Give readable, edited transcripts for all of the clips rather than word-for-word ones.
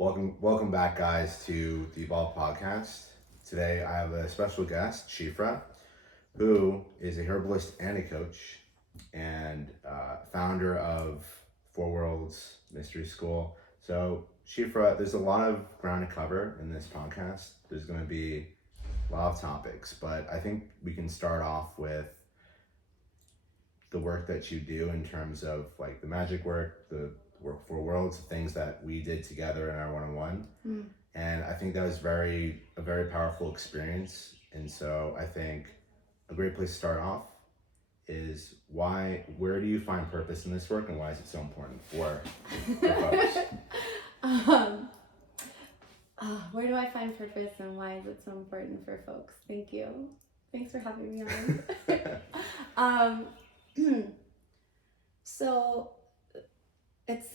Welcome back, guys, to the Evolve podcast. Today, I have a special guest, Sheefra, who is a herbalist and a coach, and founder of Four Worlds Mystery School. So, Sheefra, there's a lot of ground to cover in this podcast. There's going to be a lot of topics, but I think we can start off with the work that you do in terms of like the magic work, the work for worlds, the things that we did together in our one-on-one. And I think that was a very powerful experience. And so I think a great place to start off is where do you find purpose in this work, and why is it so important for folks? Where do I find purpose and why is it so important for folks? Thank you. Thanks for having me on. So it's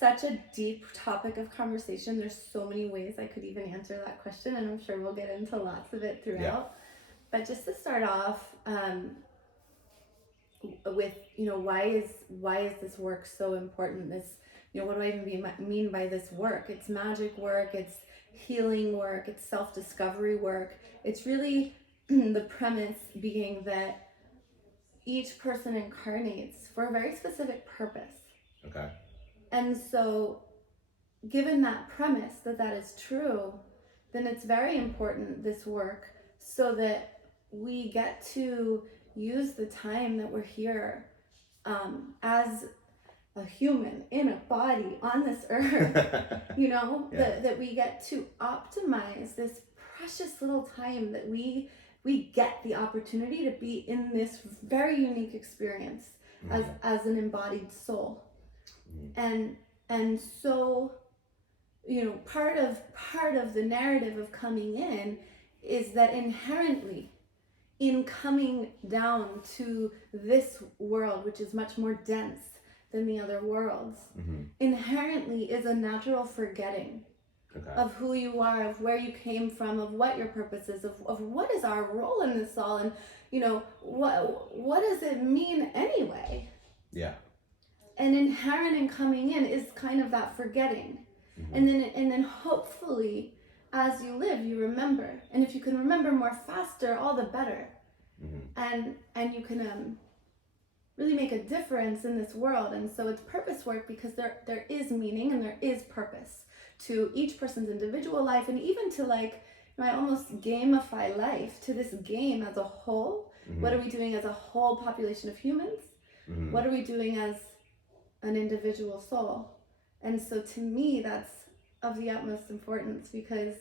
such a deep topic of conversation. There's so many ways I could even answer that question, and I'm sure we'll get into lots of it throughout. Yeah. But just to start off with, why is this work so important? What do I even mean by this work? It's magic work, it's healing work, it's self-discovery work. It's really the premise being that each person incarnates for a very specific purpose. Okay. And so, given that premise that is true, then it's very important, this work, so that we get to use the time that we're here as a human in a body on this earth, that we get to optimize this precious little time that we get the opportunity to be in this very unique experience as an embodied soul. And so, part of the narrative of coming in is that inherently in coming down to this world, which is much more dense than the other worlds, inherently is a natural forgetting of who you are, of where you came from, of what your purpose is, of what is our role in this all, and what does it mean anyway? Yeah. And inherent in coming in is kind of that forgetting. And then hopefully as you live you remember, and if you can remember more faster, all the better. And you can really make a difference in this world. And so it's purpose work because there is meaning and there is purpose to each person's individual life, and even to I almost gamify life to this game as a whole. What are we doing as a whole population of humans? What are we doing as an individual soul? And so to me, that's of the utmost importance, because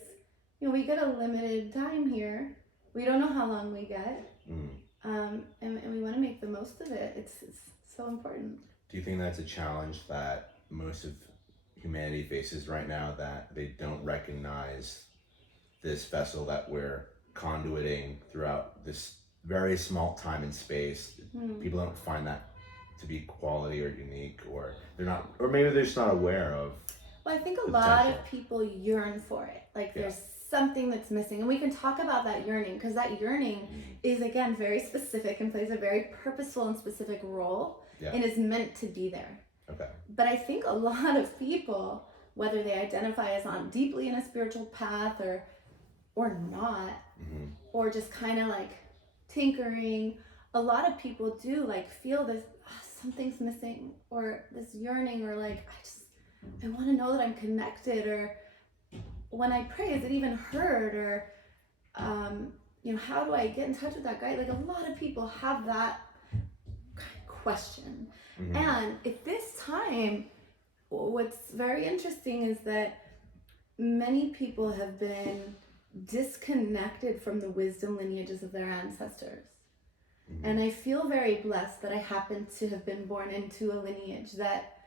we get a limited time here. We don't know how long we get. And we want to make the most of it. It's so important. Do you think that's a challenge that most of humanity faces right now, that they don't recognize this vessel that we're conduiting throughout this very small time and space? People don't find that to be quality or unique, or they're not, or maybe they're just not aware of. Well, I think a lot of people yearn for it. There's something that's missing, and we can talk about that yearning, because that yearning is, again, very specific and plays a very purposeful and specific role, and is meant to be there. Okay. But I think a lot of people, whether they identify as not deeply in a spiritual path or not, or just kind of tinkering, a lot of people do feel this, something's missing, or this yearning, or I want to know that I'm connected, or when I pray, is it even heard, or how do I get in touch with that guy? A lot of people have that question. And at this time, what's very interesting is that many people have been disconnected from the wisdom lineages of their ancestors. And I feel very blessed that I happen to have been born into a lineage that,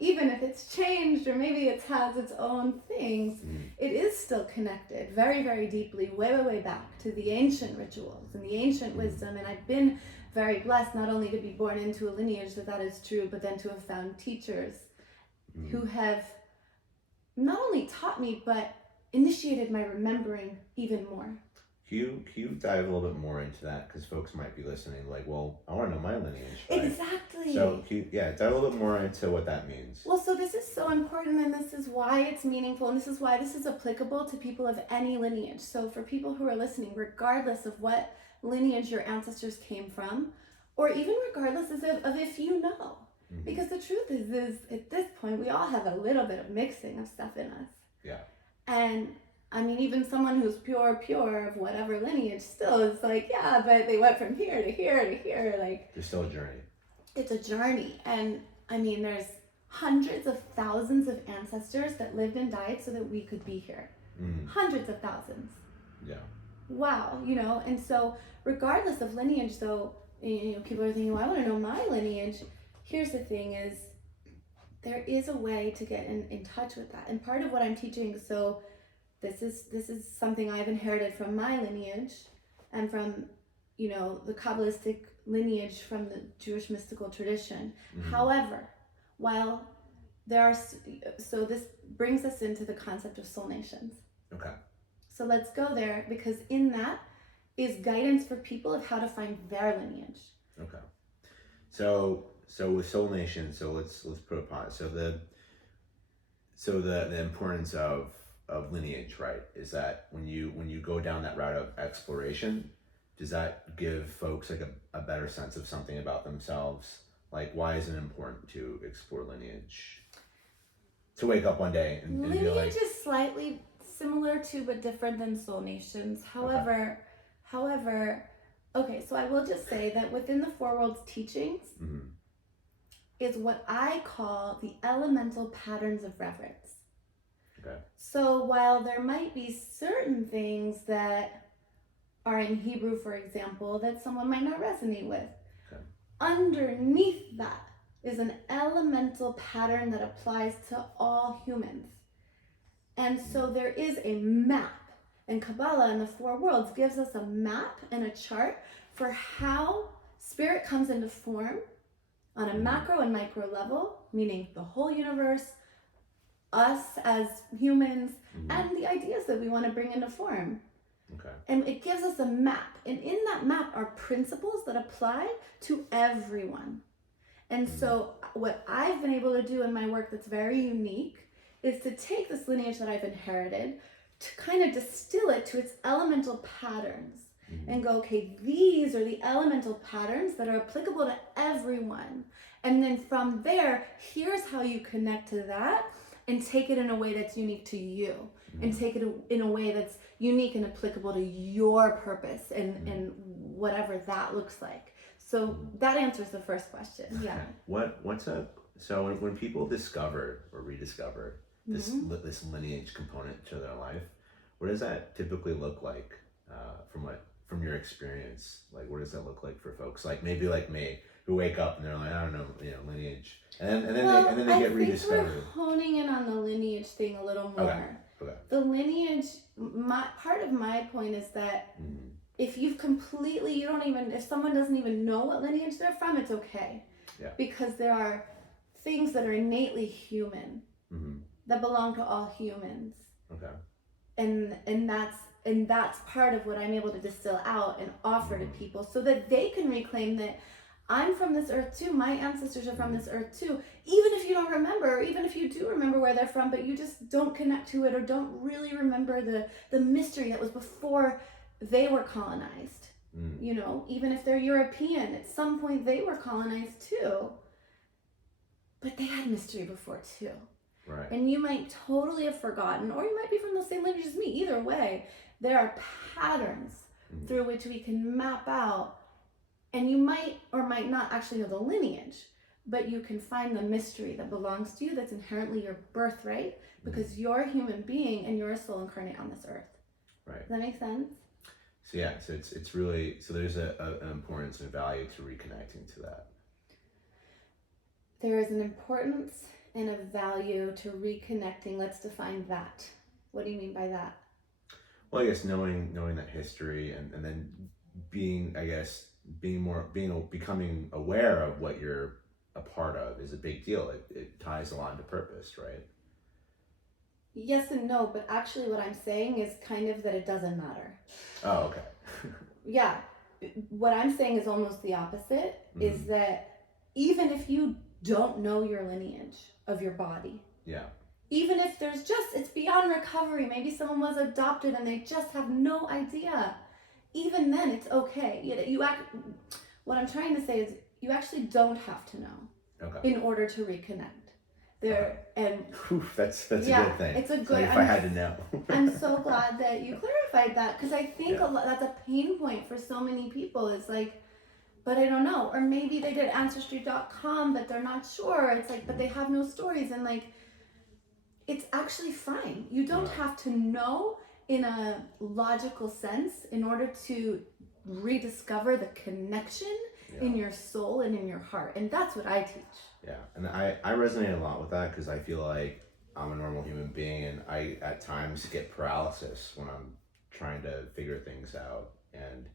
even if it's changed, or maybe it has its own things, it is still connected very, very deeply, way, way, way back to the ancient rituals and the ancient wisdom. And I've been very blessed not only to be born into a lineage that is true, but then to have found teachers who have not only taught me, but initiated my remembering even more. Can you dive a little bit more into that? Because folks might be listening well, I want to know my lineage. Right? Exactly. So dive a little bit more into what that means. Well, so this is so important, and this is why why it's meaningful, and this is why this is applicable to people of any lineage. So for people who are listening, regardless of what lineage your ancestors came from, or even regardless of if you know, because the truth is at this point we all have a little bit of mixing of stuff in us. Yeah. And I mean, even someone who's pure of whatever lineage still is like, yeah, but they went from here to here to here. Like, there's still a journey. It's a journey. And I mean, there's hundreds of thousands of ancestors that lived and died so that we could be here. Hundreds of thousands. Yeah. Wow, you know, and so regardless of lineage, though, you know, people are thinking, well, I want to know my lineage. Here's the thing is, there is a way to get in touch with that. And part of what I'm teaching, so this is something I've inherited from my lineage and from, you know, the Kabbalistic lineage from the Jewish mystical tradition. However, while there are, so this brings us into the concept of soul nations. Okay. So let's go there, because in that is guidance for people of how to find their lineage. Okay. So with soul nations, so let's put upon it. So the importance of lineage, right, is that when you go down that route of exploration, does that give folks like a better sense of something about themselves? Like, why is it important to explore lineage? To wake up one day and be like... Lineage is slightly similar to but different than soul nations. However, okay, so I will just say that within the Four Worlds teachings is what I call the elemental patterns of reverence. Okay. So while there might be certain things that are in Hebrew, for example, that someone might not resonate with, underneath that is an elemental pattern that applies to all humans. And so there is a map, and Kabbalah and the Four Worlds gives us a map and a chart for how spirit comes into form on a macro and micro level, meaning the whole universe, us as humans, and the ideas that we want to bring into form. Okay. And it gives us a map, and in that map are principles that apply to everyone. And so what I've been able to do in my work that's very unique is to take this lineage that I've inherited, to kind of distill it to its elemental patterns and go, okay, these are the elemental patterns that are applicable to everyone. And then from there, here's how you connect to that and take it in a way that's unique to you, and take it in a way that's unique and applicable to your purpose and whatever that looks like. So that answers the first question. Yeah. So when people discover or rediscover this lineage component to their life, what does that typically look like from your experience? Like, what does that look like for folks like maybe like me, who wake up and they're like, I don't know, you know, lineage, and then they get rediscovered? I think we're honing in on the lineage thing a little more. Okay. The lineage, part of my point is that if you've completely, if someone doesn't even know what lineage they're from, it's okay. Yeah. Because there are things that are innately human that belong to all humans. Okay. And that's part of what I'm able to distill out and offer to people, so that they can reclaim that I'm from this earth too. My ancestors are from this earth too. Even if you don't remember, or even if you do remember where they're from, but you just don't connect to it, or don't really remember the mystery that was before they were colonized. You know, even if they're European, at some point they were colonized too. But they had mystery before too. Right. And you might totally have forgotten, or you might be from the same lineage as me. Either way, there are patterns through which we can map out, and you might or might not actually know the lineage, but you can find the mystery that belongs to you, that's inherently your birthright, because you're a human being and you're a soul incarnate on this earth. Right. Does that make sense? So yeah, so it's really, so there's an importance and value to reconnecting to that. There is an importance and a value to reconnecting. Let's define that. What do you mean by that? Well, I guess knowing that history, and then becoming aware of what you're a part of is a big deal. It ties a lot into purpose, right? Yes and no, but actually what I'm saying is kind of that it doesn't matter. Oh, okay. Yeah. What I'm saying is almost the opposite, is that even if you don't know your lineage of your body, even if it's beyond recovery, maybe someone was adopted and they just have no idea, even then it's okay. What I'm trying to say is you actually don't have to know in order to reconnect. That's a good thing. It's a good. Like if I had to know. I'm so glad that you clarified that, because I think that's a pain point for so many people. It's like, but I don't know, or maybe they did Ancestry.com, but they're not sure. It's like, but they have no stories, and like, it's actually fine. You don't have to know in a logical sense in order to rediscover the connection in your soul and in your heart, and that's what I teach. Yeah, and I resonate a lot with that, because I feel like I'm a normal human being, and I at times get paralysis when I'm trying to figure things out, and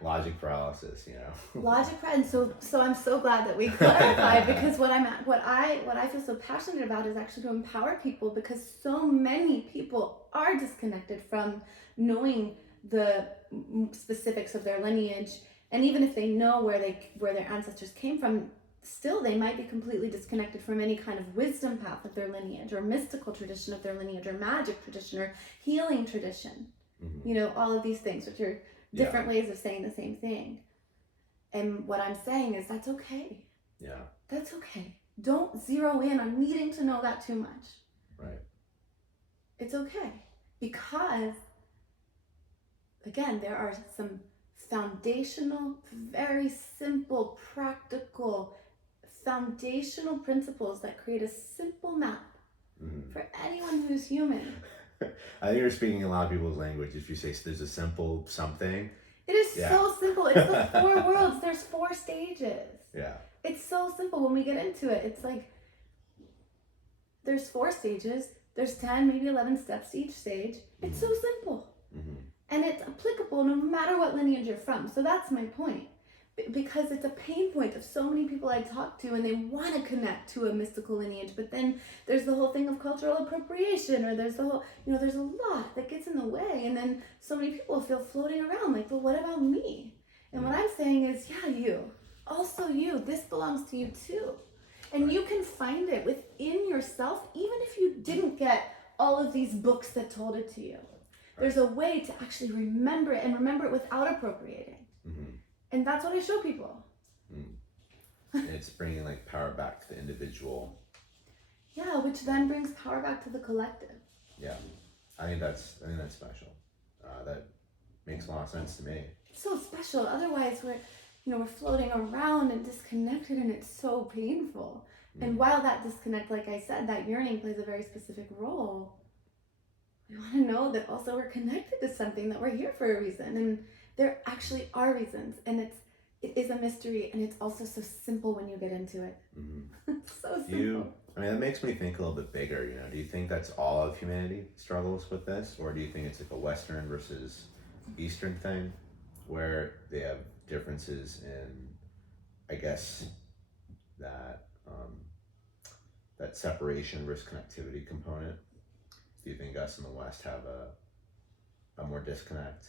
logic paralysis, Logic paralysis. So I'm so glad that we clarified, because what I feel so passionate about is actually to empower people, because so many people are disconnected from knowing the specifics of their lineage, and even if they know where their ancestors came from, still they might be completely disconnected from any kind of wisdom path of their lineage, or mystical tradition of their lineage, or magic tradition, or healing tradition. All of these things, which are different ways of saying the same thing. And what I'm saying is that's okay. Yeah. That's okay. Don't zero in on needing to know that too much. Right. It's okay. Because, again, there are some foundational, very simple, practical, foundational principles that create a simple map for anyone who's human. I think you're speaking a lot of people's language if you say there's a simple something. It is so simple. It's the 4 worlds. There's 4 stages. Yeah. It's so simple when we get into it. It's like there's 4 stages. There's 10, maybe 11 steps to each stage. It's so simple. And it's applicable no matter what lineage you're from. So that's my point. Because it's a pain point of so many people I talk to, and they want to connect to a mystical lineage, but then there's the whole thing of cultural appropriation, or there's the whole, there's a lot that gets in the way, and then so many people feel floating around like, well, what about me? And what I'm saying is, this belongs to you too. And you can find it within yourself, even if you didn't get all of these books that told it to you. There's a way to actually remember it, and remember it without appropriating. And that's what I show people. And it's bringing like power back to the individual. Yeah, which then brings power back to the collective. Yeah, I think that's special. That makes a lot of sense to me. It's so special. Otherwise, we're floating around and disconnected, and it's so painful. And while that disconnect, like I said, that yearning plays a very specific role, we want to know that also we're connected to something, that we're here for a reason, and there actually are reasons, and it is a mystery, and it's also so simple when you get into it. It's so simple. That makes me think a little bit bigger. Do you think that's all of humanity struggles with this, or do you think it's like a Western versus Eastern thing, where they have differences in, I guess, that that separation versus connectivity component? Do you think us in the West have a more disconnect?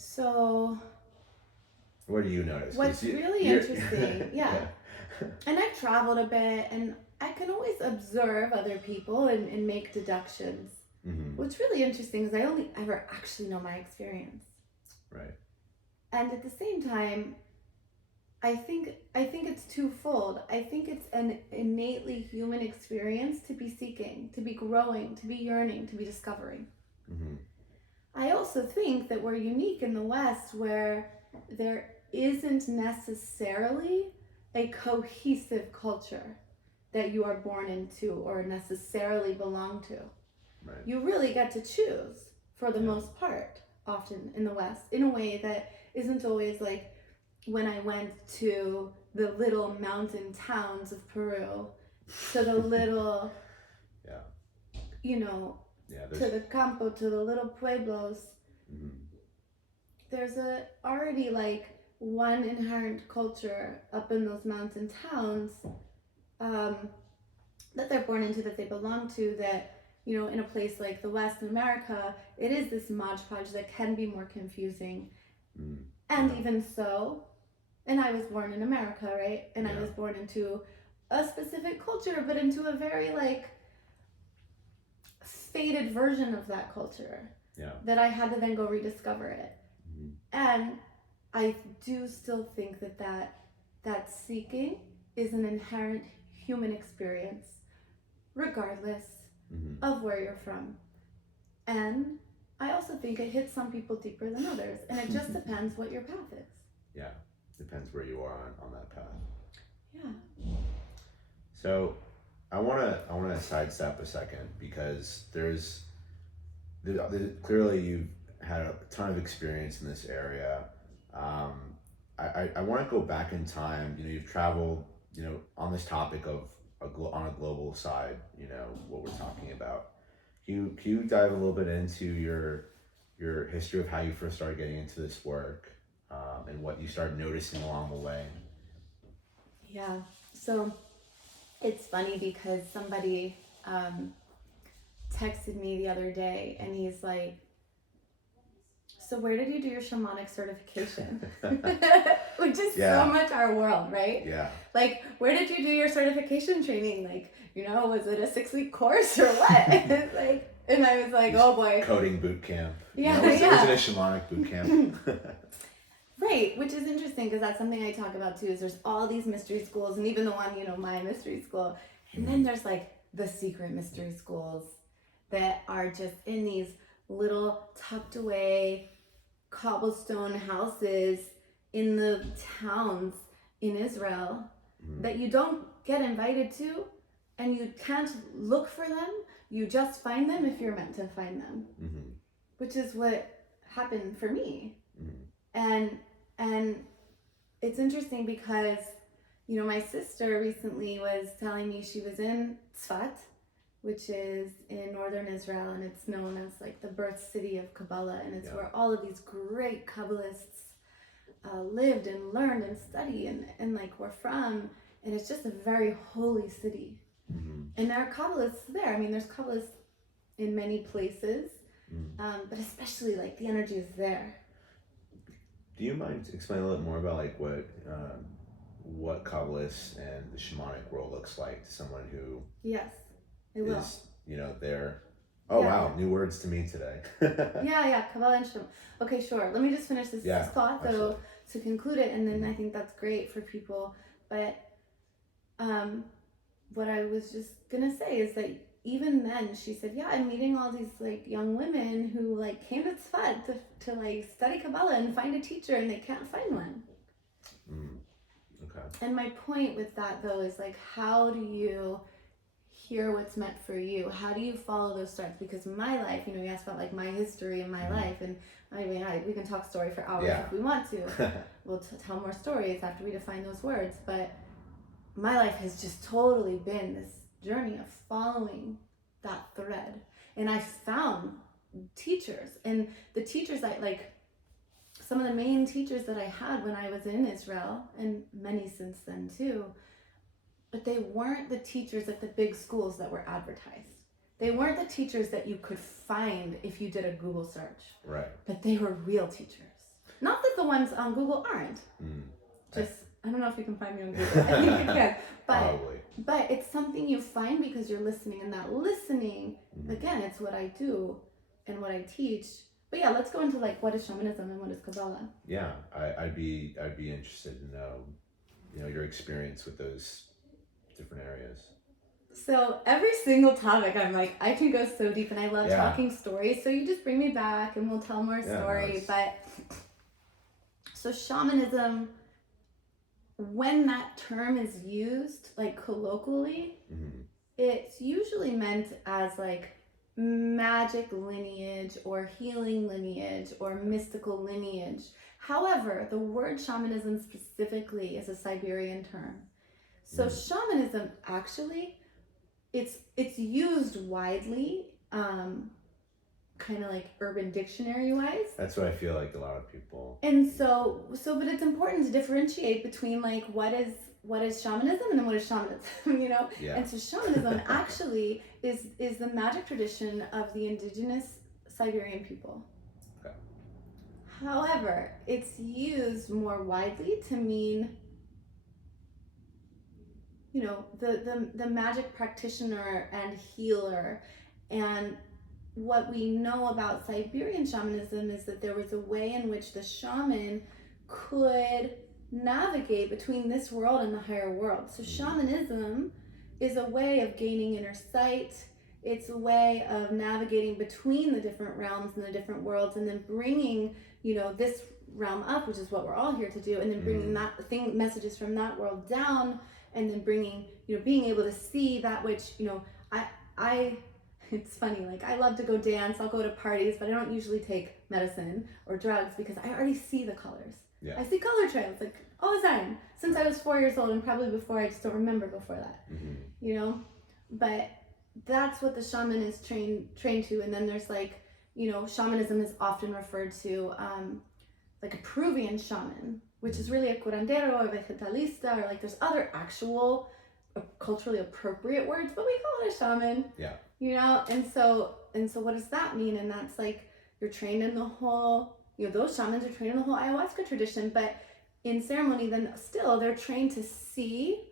So, what do you notice? What's really interesting, and I've traveled a bit, and I can always observe other people and make deductions. What's really interesting is I only ever actually know my experience. Right. And at the same time, I think it's twofold. I think it's an innately human experience to be seeking, to be growing, to be yearning, to be discovering. I also think that we're unique in the West, where there isn't necessarily a cohesive culture that you are born into or necessarily belong to. Right. You really get to choose, for the most part, often in the West, in a way that isn't always like when I went to the little mountain towns of Peru, to the little, to the campo, to the little pueblos. There's already like one inherent culture up in those mountain towns that they're born into, that they belong to, that, in a place like the West in America, it is this modge podge that can be more confusing. And even so, and I was born in America, right? And I was born into a specific culture, but into a very like faded version of that culture. Yeah. That I had to then go rediscover it. Mm-hmm. And I do still think that seeking is an inherent human experience, regardless mm-hmm. of where you're from. And I also think it hits some people deeper than others, and it just depends what your path is. Yeah, depends where you are on that path. Yeah. So I wanna sidestep a second, because there's clearly you've had a ton of experience in this area. I want to go back in time. You know, you've traveled, you know, on this topic of on a global side, you know, what we're talking about. Can you dive a little bit into your history of how you first started getting into this work, and what you started noticing along the way? Yeah. So it's funny because somebody texted me the other day, and he's like, so where did you do your shamanic certification? Which is so much our world, right? Yeah. Like, where did you do your certification training? Like, you know, was it a 6-week course or what? It's like, and I was like, oh boy. Coding boot camp. Yeah, you know, was it a shamanic boot camp? Right, which is interesting because that's something I talk about too, is there's all these mystery schools, and even the one, you know, my mystery school. And then there's like the secret mystery schools that are just in these little tucked away cobblestone houses in the towns in Israel that you don't get invited to, and you can't look for them. You just find them if you're meant to find them, which is what happened for me. And it's interesting because, you know, my sister recently was telling me she was in Tzfat, which is in northern Israel, and it's known as like the birth city of Kabbalah, and it's where all of these great Kabbalists lived and learned and studied and like were from, and it's just a very holy city. And there are Kabbalists there. I mean, there's Kabbalists in many places, but especially like the energy is there. Do you mind explaining a little more about like what Kabbalists and the shamanic world looks like to someone who is, you know, there? Oh wow, new words to me today. Kabbalah and Shem. Okay, sure. Let me just finish this thought though, absolutely, to conclude it, and then I think that's great for people. But what I was just gonna say is that even then, she said, yeah, I'm meeting all these like young women who like came to Tzfat to like study Kabbalah and find a teacher, and they can't find one. Okay. And my point with that though is like, how do you hear what's meant for you? How do you follow those stars? Because my life, you know, you asked about like my history in my life, and I mean, we can talk story for hours if we want to. We'll tell more stories after we define those words, but my life has just totally been this journey of following that thread. And I found teachers, and the teachers I like, some of the main teachers that I had when I was in Israel, and many since then too, but they weren't the teachers at the big schools that were advertised. They weren't the teachers that you could find if you did a Google search. Right. But they were real teachers. Not that the ones on Google aren't. I don't know if you can find me on Google. I think you can. But it's something you find because you're listening, and that listening, again, it's what I do and what I teach. But yeah, let's go into like what is shamanism and what is Kabbalah. Yeah, I'd be interested to know, you know, your experience with those different areas. So every single topic, I'm like, I can go so deep, and I love talking stories. So you just bring me back, and we'll tell more story. But so shamanism, when that term is used, like colloquially, it's usually meant as like magic lineage or healing lineage or mystical lineage. However, the word shamanism specifically is a Siberian term. So shamanism actually, it's used widely, kind of like Urban Dictionary wise. That's what I feel like a lot of people. And so but it's important to differentiate between like what is shamanism and then what is shamanism, you know? Yeah. And so shamanism actually is the magic tradition of the indigenous Siberian people. Okay. However, it's used more widely to mean you know, the magic practitioner and healer. And what we know about Siberian shamanism is that there was a way in which the shaman could navigate between this world and the higher world. So shamanism is a way of gaining inner sight. It's a way of navigating between the different realms and the different worlds, and then bringing, you know, this realm up, which is what we're all here to do, and then bringing messages from that world down, and then bringing, you know, being able to see that which, you know, I it's funny, like I love to go dance, I'll go to parties, but I don't usually take medicine or drugs because I already see the colors. Yeah. I see color trails like all the time since I was 4 years old, and probably before. I just don't remember before that. You know, but that's what the shaman is trained to. And then there's like, you know, shamanism is often referred to like a Peruvian shaman, which is really a curandero or vegetalista, or like there's other actual culturally appropriate words, but we call it a shaman. Yeah. You know, and so what does that mean? And that's like you're trained in the whole, you know, those shamans are trained in the whole ayahuasca tradition, but in ceremony, then still they're trained to see,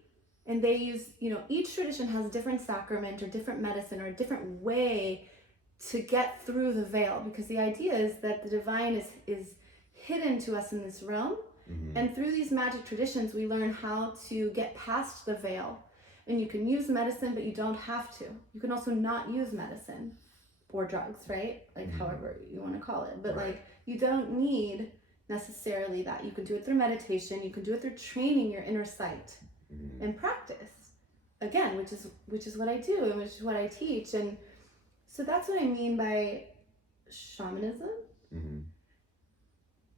and they use, you know, each tradition has a different sacrament or different medicine or a different way to get through the veil, because the idea is that the divine is hidden to us in this realm. And through these magic traditions, we learn how to get past the veil. And you can use medicine, but you don't have to. You can also not use medicine or drugs, right? Like however you want to call it. But like you don't need necessarily that. You can do it through meditation. You can do it through training your inner sight and practice. Again, which is what I do and which is what I teach. And so that's what I mean by shamanism.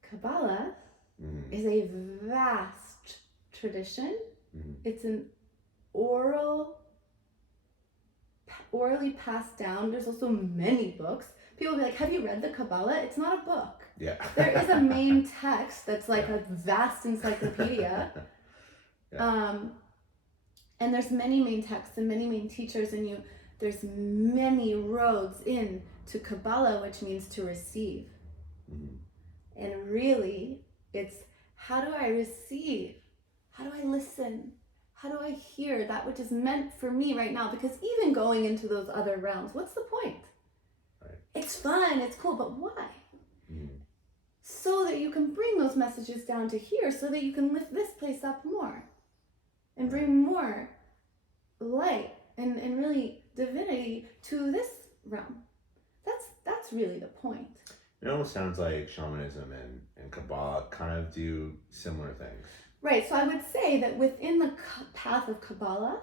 Kabbalah is a vast tradition. It's an orally passed down. There's also many books. People will be like, have you read the Kabbalah? It's not a book. Yeah. There is a main text that's like a vast encyclopedia. And there's many main texts and many main teachers, and there's many roads in to Kabbalah, which means to receive. And really, it's how do I receive? How do I listen? How do I hear that which is meant for me right now? Because even going into those other realms, what's the point? It's fun, it's cool, but why? So that you can bring those messages down to here, so that you can lift this place up more and bring more light and really divinity to this realm. That's really the point. It almost sounds like shamanism and Kabbalah kind of do similar things. Right, so I would say that within the path of Kabbalah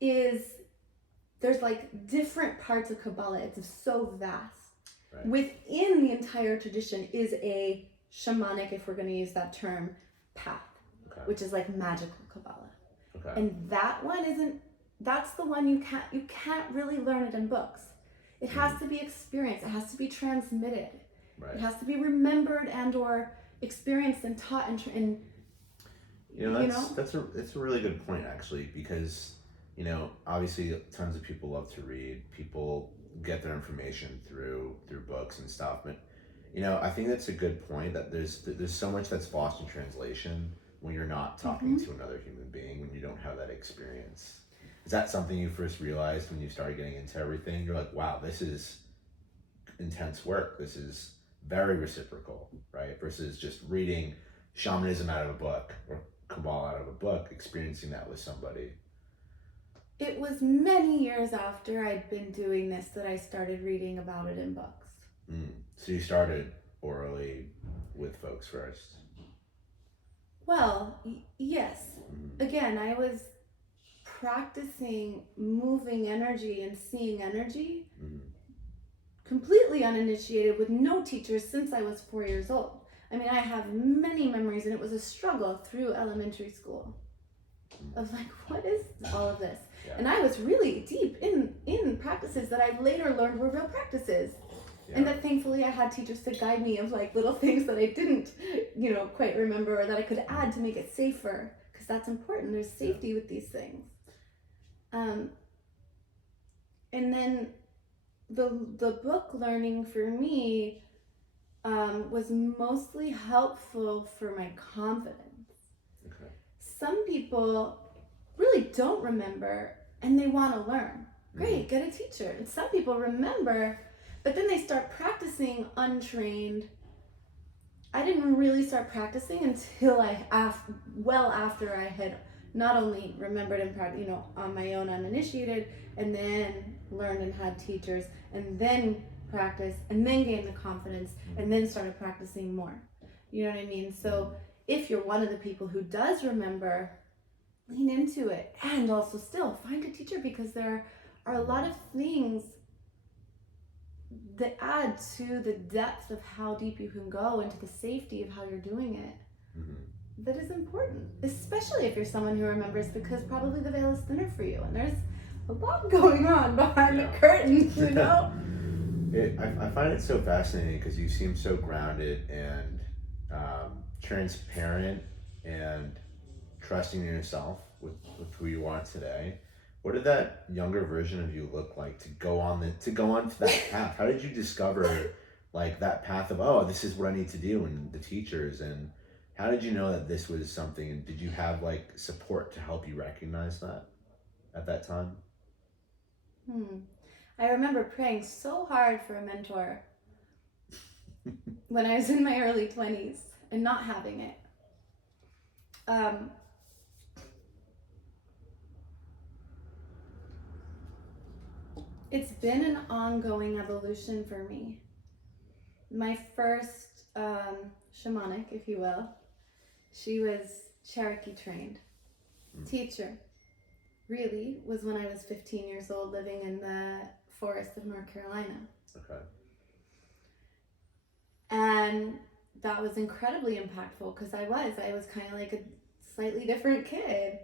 there's like different parts of Kabbalah. It's so vast. Right. Within the entire tradition is a shamanic, if we're going to use that term, path, which is like magical Kabbalah. And that one that's the one you can't really learn it in books. It has to be experienced. It has to be transmitted. Right. It has to be remembered and or experienced and taught and that's a really good point, actually, because, you know, obviously tons of people love to read. People get their information through books and stuff, but, you know, I think that's a good point, that there's so much that's lost in translation when you're not talking to another human being, when you don't have that experience. Is that something you first realized when you started getting into everything? You're like, wow, this is intense work. This is very reciprocal, right? Versus just reading shamanism out of a book or Kabbalah out of a book, experiencing that with somebody. It was many years after I'd been doing this that I started reading about it in books. So you started orally with folks first? Well, yes. Again, I was practicing moving energy and seeing energy completely uninitiated with no teachers since I was 4 years old. I mean, I have many memories, and it was a struggle through elementary school of like, what is all of this? And I was really deep in practices that I later learned were real practices. And that thankfully I had teachers to guide me of like little things that I didn't, you know, quite remember, or that I could add to make it safer, because that's important. There's safety with these things. And then the book learning for me was mostly helpful for my confidence. Some people, really don't remember and they want to learn. Great, get a teacher. And some people remember, but then they start practicing untrained. I didn't really start practicing until after I had not only remembered and practiced, on my own uninitiated, and then learned and had teachers, and then practiced, and then gained the confidence, and then started practicing more. You know what I mean? So if you're one of the people who does remember, lean into it, and also still find a teacher, because there are a lot of things that add to the depth of how deep you can go into the safety of how you're doing it. That is important, especially if you're someone who remembers, because probably the veil is thinner for you and there's a lot going on behind the curtain, I find it so fascinating because you seem so grounded and transparent and trusting in yourself with who you are today. What did that younger version of you look like to go on to that path? How did you discover like that path of, oh, this is what I need to do, and the teachers, and how did you know that this was something, and did you have like support to help you recognize that at that time? I remember praying so hard for a mentor when I was in my early 20s and not having it. It's been an ongoing evolution for me. My first shamanic, if you will, she was Cherokee trained. Teacher, really, was when I was 15 years old, living in the forest of North Carolina. Okay. And that was incredibly impactful, because I was kind of like a slightly different kid.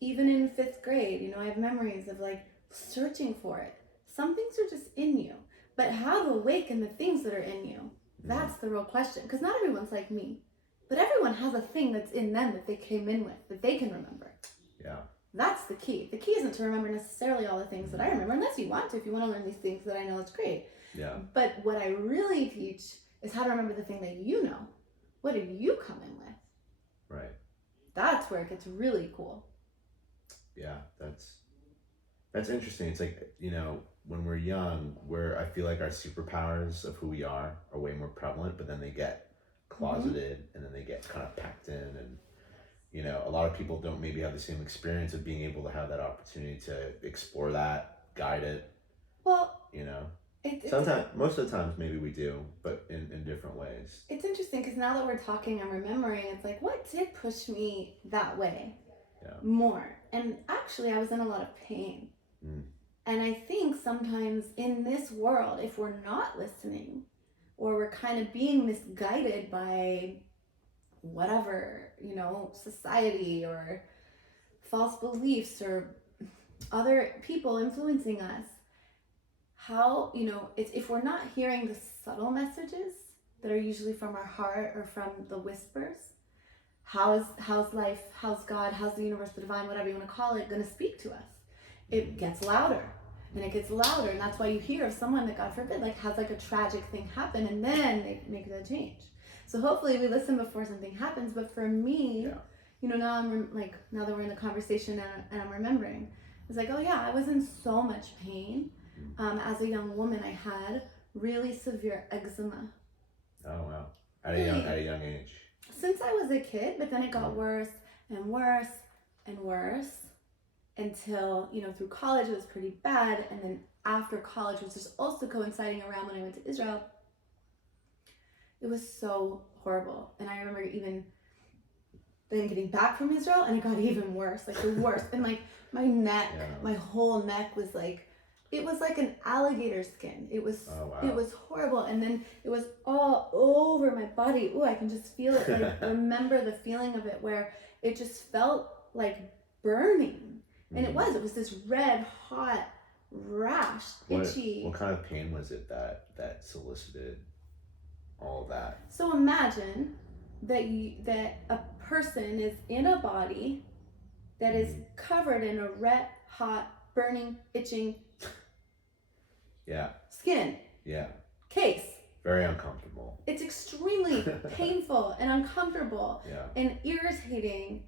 Even in 5th grade, I have memories of like searching for it. Some things are just in you, but how to awaken the things that are in you, that's the real question. Because not everyone's like me, but everyone has a thing that's in them that they came in with, that they can remember. Yeah. That's the key. The key isn't to remember necessarily all the things that I remember, unless you want to. If you want to learn these things that I know, it's great. Yeah. But what I really teach is how to remember the thing that you know. What did you come in with? Right. That's where it gets really cool. Yeah, that's interesting. It's like, when we're young, I feel like our superpowers of who we are way more prevalent, but then they get closeted and then they get kind of packed in, and a lot of people don't maybe have the same experience of being able to have that opportunity to explore that, guide it. Well, sometimes, most of the times maybe we do, but in different ways. It's interesting because now that we're talking, I'm remembering, it's like, what did push me that way more? And actually, I was in a lot of pain. And I think sometimes in this world, if we're not listening, or we're kind of being misguided by whatever, society or false beliefs or other people influencing us, how, if we're not hearing the subtle messages that are usually from our heart or from the whispers, how's life, how's God, how's the universe, the divine, whatever you want to call it, going to speak to us? It gets louder and it gets louder, and that's why you hear of someone that, God forbid, like has like a tragic thing happen, and then they make the change. So hopefully we listen before something happens. But for me, now I'm now that we're in the conversation and I'm remembering, it's like, oh yeah, I was in so much pain. As a young woman, I had really severe eczema. Oh wow! At a young age. Since I was a kid, but then it got worse and worse and worse until, through college it was pretty bad. And then after college, which is also coinciding around when I went to Israel, it was so horrible. And I remember even then getting back from Israel, and it got even worse, like the worst. And like my neck, my whole neck was like, it was like an alligator skin. It was It was horrible. And then it was all over my body. Ooh, I can just feel it. I remember the feeling of it, where it just felt like burning. And it was this red hot rash, itchy. What kind of pain was it that solicited all of that? So imagine that a person is in a body that is covered in a red hot, burning, itching skin. Yeah. Case. Very uncomfortable. It's extremely painful and uncomfortable and irritating,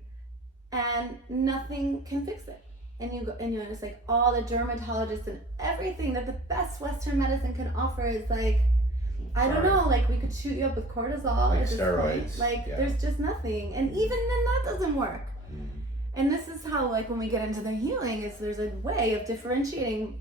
and nothing can fix it. And you go, and it's like all the dermatologists and everything that the best Western medicine can offer is like, I don't know, like we could shoot you up with cortisol like at this steroids. point. Like there's just nothing. And even then that doesn't work. And this is how, like, when we get into the healing, is there's a way of differentiating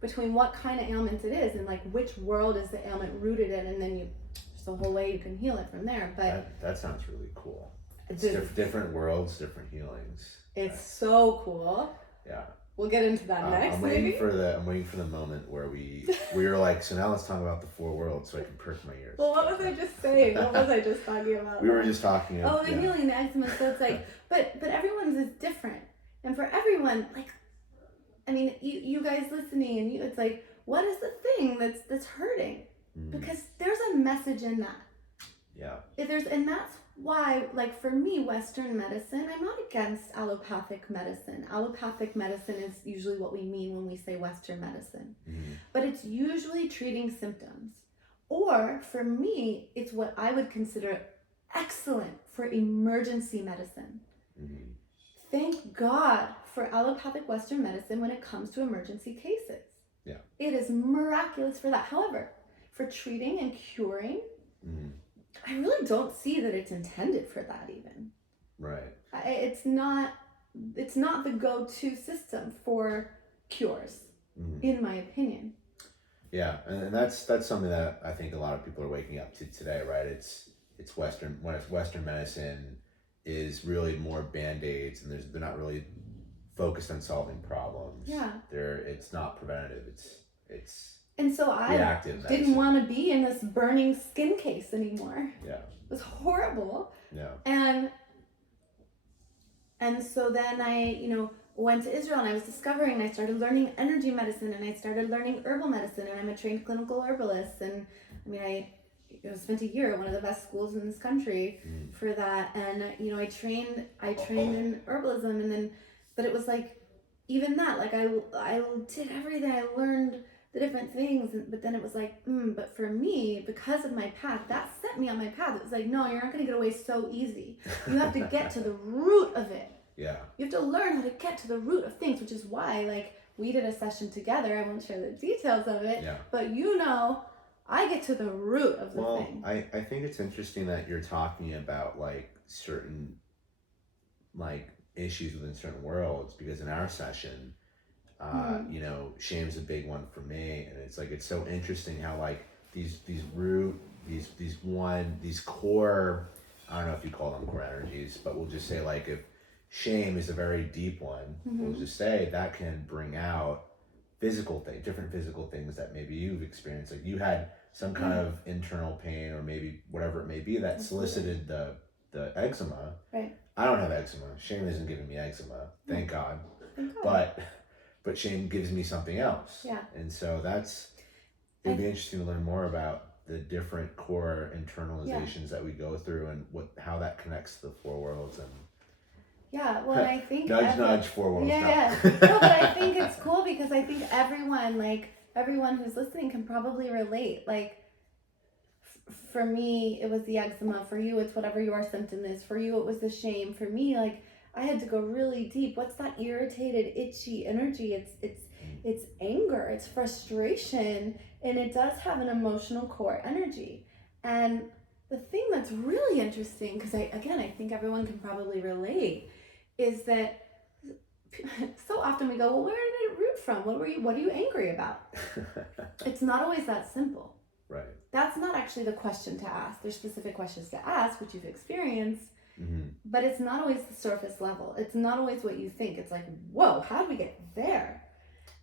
between what kind of ailment it is and like which world is the ailment rooted in, and then there's a whole way you can heal it from there. But that sounds really cool. It's different worlds, different healings. It's so cool. Yeah. We'll get into that next. I'm waiting for the moment where we were like, so now let's talk about the 4 worlds, so I can perk my ears. Well, what was I just saying? What was I just talking about? We were just talking about the healing, the eczema. So it's like, but everyone's is different, and for everyone, like, I mean, you guys listening, and it's like, what is the thing that's hurting? Because there's a message in that. Yeah. And that's why, like, for me, Western medicine, I'm not against allopathic medicine. Allopathic medicine is usually what we mean when we say Western medicine. But it's usually treating symptoms. Or, for me, it's what I would consider excellent for emergency medicine. Thank God for allopathic Western medicine when it comes to emergency cases. Yeah. It is miraculous for that. However, for treating and curing, I really don't see that it's intended for that even. Right. It's not the go-to system for cures, in my opinion. Yeah, and that's something that I think a lot of people are waking up to today, right? It's Western medicine is really more band-aids, and they're not really focused on solving problems. Yeah. It's not preventative. It's And so I didn't want to be in this burning skin case anymore. Yeah. It was horrible. Yeah. And so then I, went to Israel, and I was discovering, and I started learning energy medicine, and I started learning herbal medicine, and I'm a trained clinical herbalist. And I mean, I spent a year at one of the best schools in this country for that. And, I trained in herbalism, and then, but it was like, even that, like I did everything. I learned the different things, but then it was like, but for me, because of my path, that set me on my path. It was like, no, you're not going to get away so easy. You have to get to the root of it. Yeah. You have to learn how to get to the root of things, which is why, like, we did a session together. I won't share the details of it, but I get to the root of the thing. I think it's interesting that you're talking about, like, certain, like, issues within certain worlds, because in our session, shame's a big one for me, and it's like, it's so interesting how, like, these core, I don't know if you call them core energies, but we'll just say, like, if shame is a very deep one, we'll just say that can bring out different physical things that maybe you've experienced. Like, you had some kind of internal pain, or maybe whatever it may be, that solicited the eczema. Right. I don't have eczema. Shame isn't giving me eczema, thank God. But shame gives me something else. Yeah. And so it'd be interesting to learn more about the different core internalizations that we go through, and how that connects to the 4 worlds. And I think nudge 4 worlds. Yeah. No, but I think it's cool, because I think everyone who's listening can probably relate. Like, for me, it was the eczema. For you, it's whatever your symptom is. For you, it was the shame. For me, like, I had to go really deep. What's that irritated, itchy energy? It's anger, it's frustration, and it does have an emotional core energy. And the thing that's really interesting, because I think everyone can probably relate, is that so often we go, well, where did it root from? What are you angry about? It's not always that simple. Right. That's not actually the question to ask. There's specific questions to ask, which you've experienced. But it's not always the surface level. It's not always what you think. It's like, whoa, how did we get there?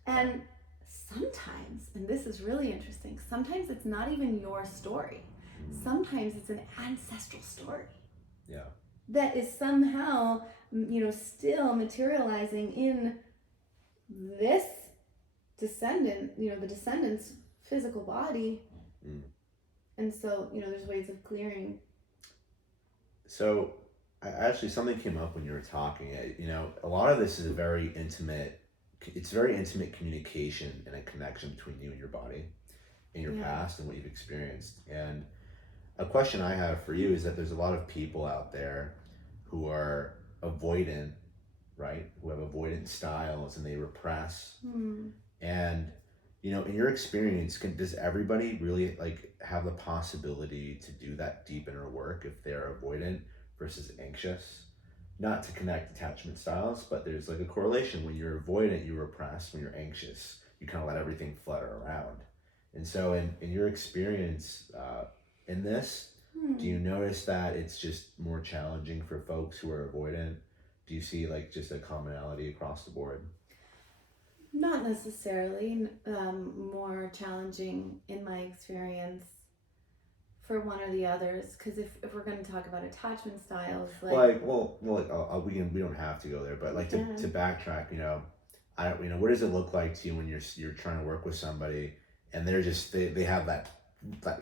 And sometimes, and this is really interesting, sometimes it's not even your story. Sometimes it's an ancestral story. Yeah. That is somehow, still materializing in this descendant, the descendant's physical body. And so, there's ways of clearing. So, actually, something came up when you were talking. A lot of this is very intimate communication and a connection between you and your body. in your past and what you've experienced. And a question I have for you is that there's a lot of people out there who are avoidant, right? Who have avoidant styles and they repress. And you know, in your experience, does everybody really like have the possibility to do that deep inner work if they're avoidant versus anxious? Not to connect attachment styles, but there's like a correlation. When you're avoidant, you repress. When you're anxious, you kind of let everything flutter around. And so in your experience in this, do you notice that it's just more challenging for folks who are avoidant? Do you see like just a commonality across the board? Not necessarily. More challenging in my experience for one or the others, because if we're going to talk about attachment styles, like we don't have to go there, but like to backtrack, you know, what does it look like to you when you're trying to work with somebody and they're just they have that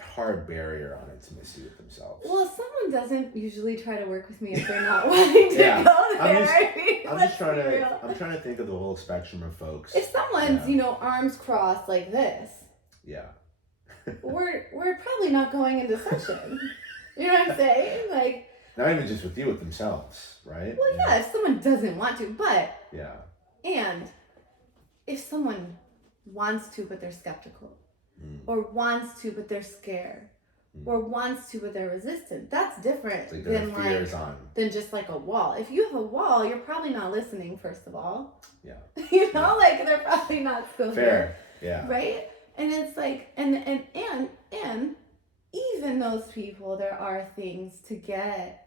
hard barrier on intimacy with themselves? Well, someone doesn't usually try to work with me if they're not wanting to go there. I'm trying to think of the whole spectrum of folks. If someone's, you know, arms crossed like this, we're probably not going into session. You know what I'm saying? Like, not even just with you, with themselves, right? Well, yeah, if someone doesn't want to, but and if someone wants to but they're skeptical, or wants to but they're scared, or wants to but they're resistant, that's different than just like a wall. If you have a wall, you're probably not listening, first of all. You know, like they're probably not still fair. Right? And it's like, and even those people, there are things to get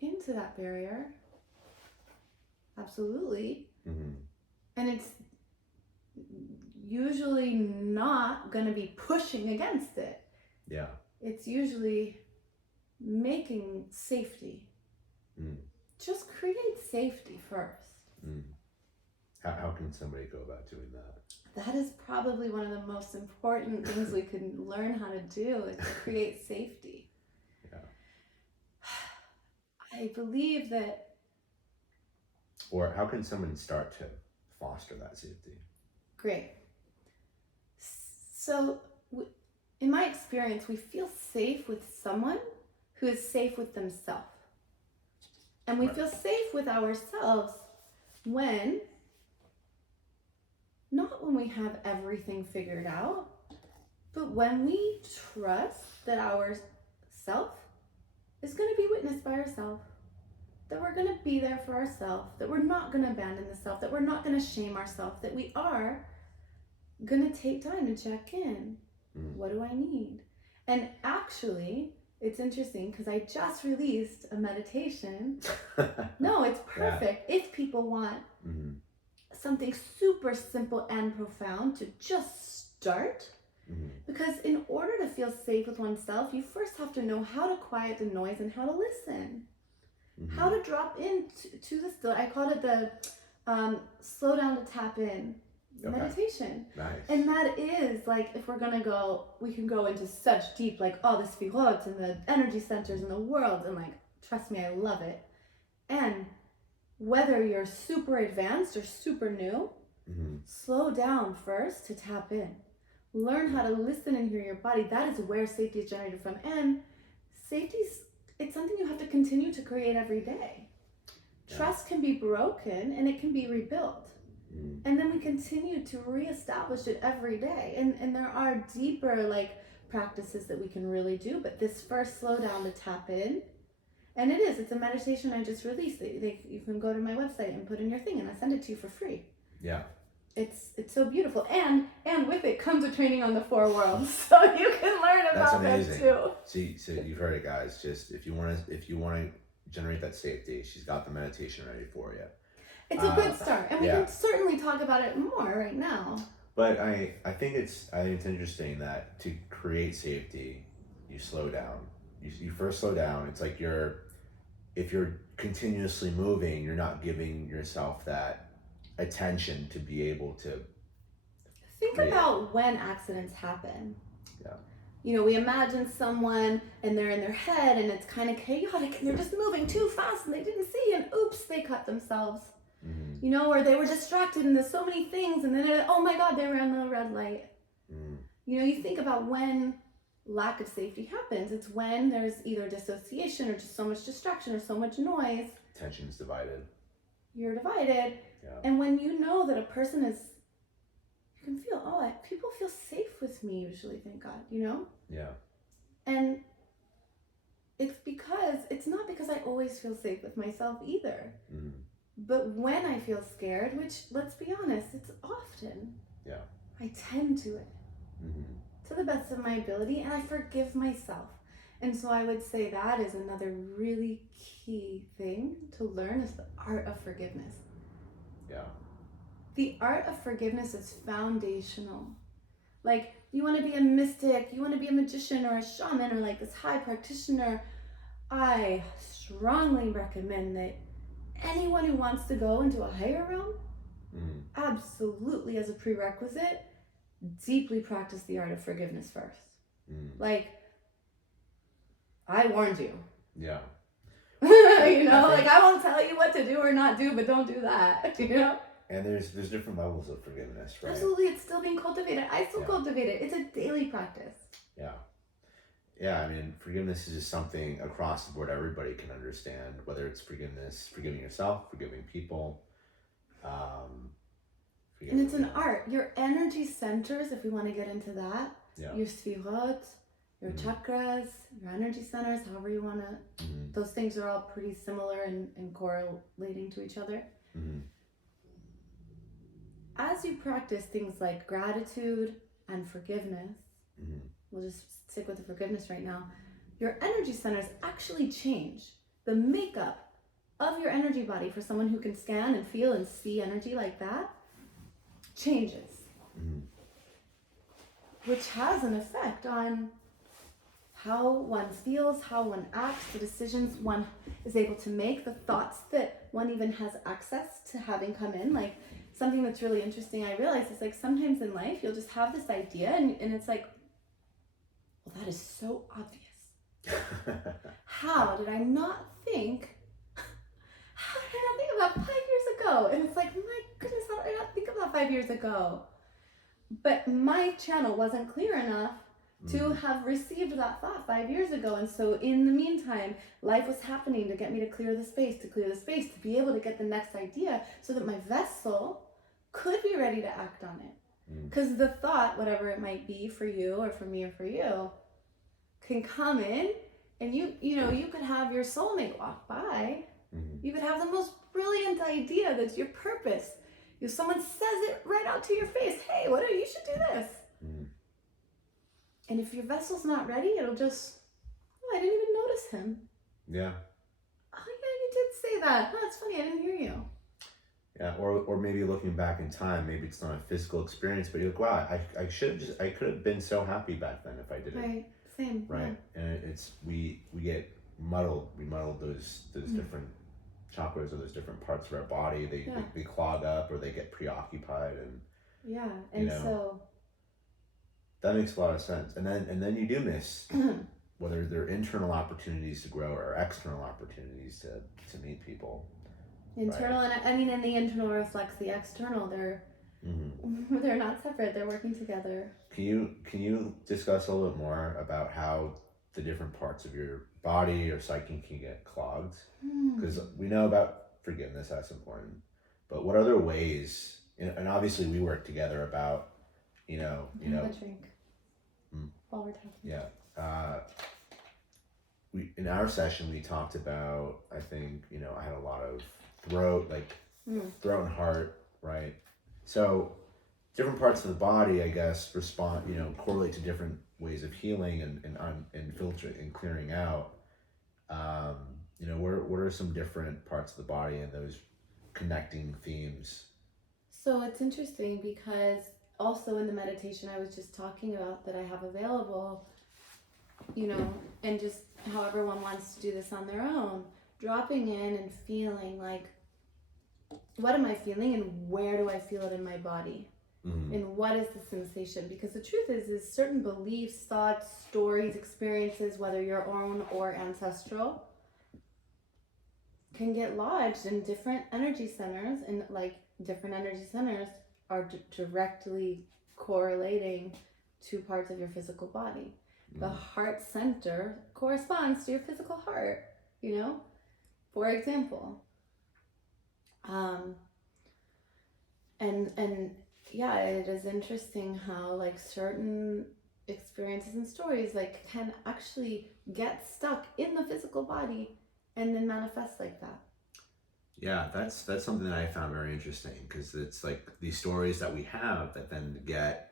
into that barrier. Absolutely. And it's usually not going to be pushing against it. It's usually making safety. Just create safety first. How can somebody go about doing that? That is probably one of the most important things we can learn how to do, is to create safety. I believe that. Or how can someone start to foster that safety? Great. So, in my experience, we feel safe with someone who is safe with themselves. And we feel safe with ourselves not when we have everything figured out, but when we trust that our self is going to be witnessed by ourselves, that we're going to be there for ourselves, that we're not going to abandon the self, that we're not going to shame ourselves, that we are going to take time to check in. What do I need? And actually, it's interesting because I just released a meditation. No, it's perfect if people want something super simple and profound to just start. Because in order to feel safe with oneself, you first have to know how to quiet the noise and how to listen. How to drop in to the still. I called it the slow down to tap in meditation. Nice. And that is like, if we're gonna go, we can go into such deep, like all the sphirot and the energy centers in the world, and like, trust me, I love it. And whether you're super advanced or super new, slow down first to tap in. Learn how to listen and hear your body. That is where safety is generated from. And it's something you have to continue to create every day. Trust can be broken and it can be rebuilt. And then we continue to reestablish it every day. And there are deeper like practices that we can really do. But this first slow down to tap in, and it's a meditation I just released. You can go to my website and put in your thing, and I send it to you for free. It's so beautiful, and with it comes a training on the 4 worlds, so you can learn about that too. So you've heard it, guys. Just if you want to generate that safety, she's got the meditation ready for you. It's a good start, and we can certainly talk about it more right now. But I think it's interesting that to create safety, you slow down. You first slow down. It's like if you're continuously moving, you're not giving yourself that attention to be able to think about when accidents happen. You know, we imagine someone and they're in their head and it's kind of chaotic and they're just moving too fast and they didn't see, and oops, they cut themselves. You know, or they were distracted and there's so many things, and then oh my god, they ran the red light. You think about when lack of safety happens. It's when there's either dissociation or just so much distraction or so much noise. Attention's divided. You're divided. Yeah. And when you know that a person is, you can feel, people feel safe with me usually, thank God, Yeah. And it's not because I always feel safe with myself either. Mm. But when I feel scared, which, let's be honest, it's often. Yeah. I tend to it. Mm-hmm. To the best of my ability, and I forgive myself. And so I would say that is another really key thing to learn, is the art of forgiveness. Yeah. The art of forgiveness is foundational. Like, you want to be a mystic, you want to be a magician or a shaman or like this high practitioner, I strongly recommend that anyone who wants to go into a higher realm, absolutely as a prerequisite, deeply practice the art of forgiveness first. Like, I warned you. Yeah. I won't tell you what to do or not do, but don't do that, And there's different levels of forgiveness, right? Absolutely, it's still being cultivated. I still cultivate it. It's a daily practice. Yeah. Yeah, I mean, forgiveness is just something across the board everybody can understand, whether it's forgiving yourself, forgiving people. And it's an art. Your energy centers, if we want to get into that, your sfirot, your chakras, your energy centers, however you want to, those things are all pretty similar and correlating to each other. As you practice things like gratitude and forgiveness, we'll just stick with the forgiveness right now, your energy centers actually change. The makeup of your energy body, for someone who can scan and feel and see energy like that, changes. Which has an effect on how one feels, how one acts, the decisions one is able to make, the thoughts that one even has access to having come in. Like, something that's really interesting I realize is, like, sometimes in life you'll just have this idea and it's like, well, that is so obvious. How did I not think about 5 years ago? And it's like, my goodness, how did I not think of that 5 years ago? But my channel wasn't clear enough to have received that thought 5 years ago. And so in the meantime, life was happening to get me to clear the space, to be able to get the next idea so that my vessel could be ready to act on it. Because the thought, whatever it might be for you or for me or for you, can come in and you could have your soulmate walk by. You could have the most brilliant idea that's your purpose. If someone says it right out to your face, hey, you should do this. And if your vessel's not ready, it'll just, I didn't even notice him. Yeah. Oh yeah, you did say that. Oh, that's funny, I didn't hear you. Yeah, or maybe looking back in time, maybe it's not a physical experience, but you're like, wow, I could have been so happy back then if I did it. Right, same. Right, yeah. And it's we get muddled. We muddle those different chakras or those different parts of our body. They clog up or they get preoccupied and so that makes a lot of sense. And then you do miss whether they're internal opportunities to grow or external opportunities to meet people. Internal, right. And the internal reflects the external. They're not separate. They're working together. Can you discuss a little bit more about how the different parts of your body or psyche can get clogged? Because we know about forgiveness, that's important. But what other ways? And obviously, we work together about Have a drink while we're talking. Yeah. In our session we talked about, I think, I had a lot of throat and heart, right? So different parts of the body, I guess, respond, correlate to different ways of healing and filtering and clearing out. What are some different parts of the body and those connecting themes? So it's interesting because also in the meditation I was just talking about that I have available, and just how everyone wants to do this on their own, dropping in and feeling like, what am I feeling and where do I feel it in my body? And what is the sensation? Because the truth is certain beliefs, thoughts, stories, experiences, whether your own or ancestral, can get lodged in different energy centers, and different energy centers are directly correlating two parts of your physical body. The heart center corresponds to your physical heart, you know, for example. And yeah, it is interesting how like certain experiences and stories like can actually get stuck in the physical body and then manifest like that. Yeah, that's something that I found very interesting, because it's like these stories that we have that then get,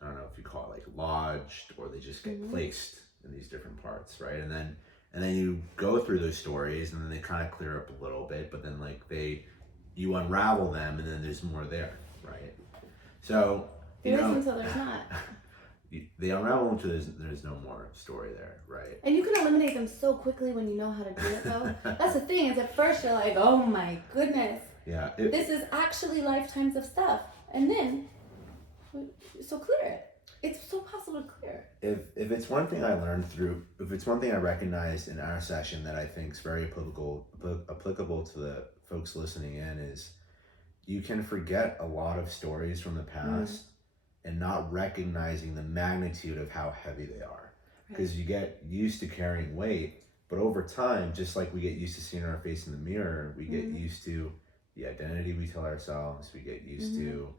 I don't know if you call it like lodged, or they just get placed in these different parts, right? And then you go through those stories, and then they kind of clear up a little bit, but then like you unravel them, and then there's more there, right? So There is until there's not. They unravel until there's no more story there, right? And you can eliminate them so quickly when you know how to do it, though. That's the thing, is at first you're like, oh my goodness. Yeah. This is actually lifetimes of stuff. And then, so clear it. It's so possible to clear. If it's one thing I learned if it's one thing I recognized in our session that I think is very applicable to the folks listening in, is you can forget a lot of stories from the past and not recognizing the magnitude of how heavy they are. Because you get used to carrying weight, but over time, just like we get used to seeing our face in the mirror, we get used to the identity we tell ourselves, we get used to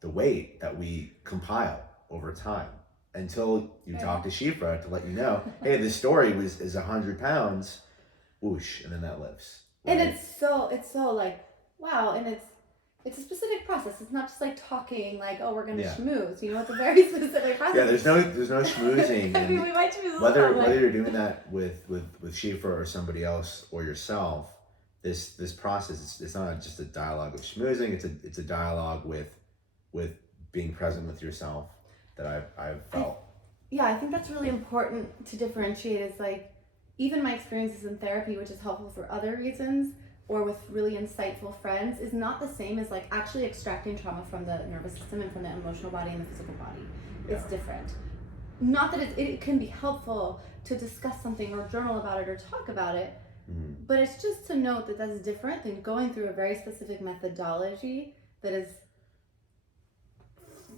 the weight that we compile over time, until you talk to Sheefra to let you know, hey, this story is 100 pounds, whoosh, and then that lifts. Right? And it's so like, wow, and it's a specific process. It's not just like talking like, oh, we're going to schmooze. You know, it's a very specific process. Yeah, there's no schmoozing. I mean, we might schmooze whether you're doing that with Sheefra or somebody else or yourself, this process, it's not just a dialogue of schmoozing. It's a dialogue with being present with yourself that I've felt. I think that's really important to differentiate. Is like, even my experiences in therapy, which is helpful for other reasons, or with really insightful friends, is not the same as like actually extracting trauma from the nervous system and from the emotional body and the physical body. It's different. Not that it can be helpful to discuss something or journal about it or talk about it, but it's just to note that that's different than going through a very specific methodology that is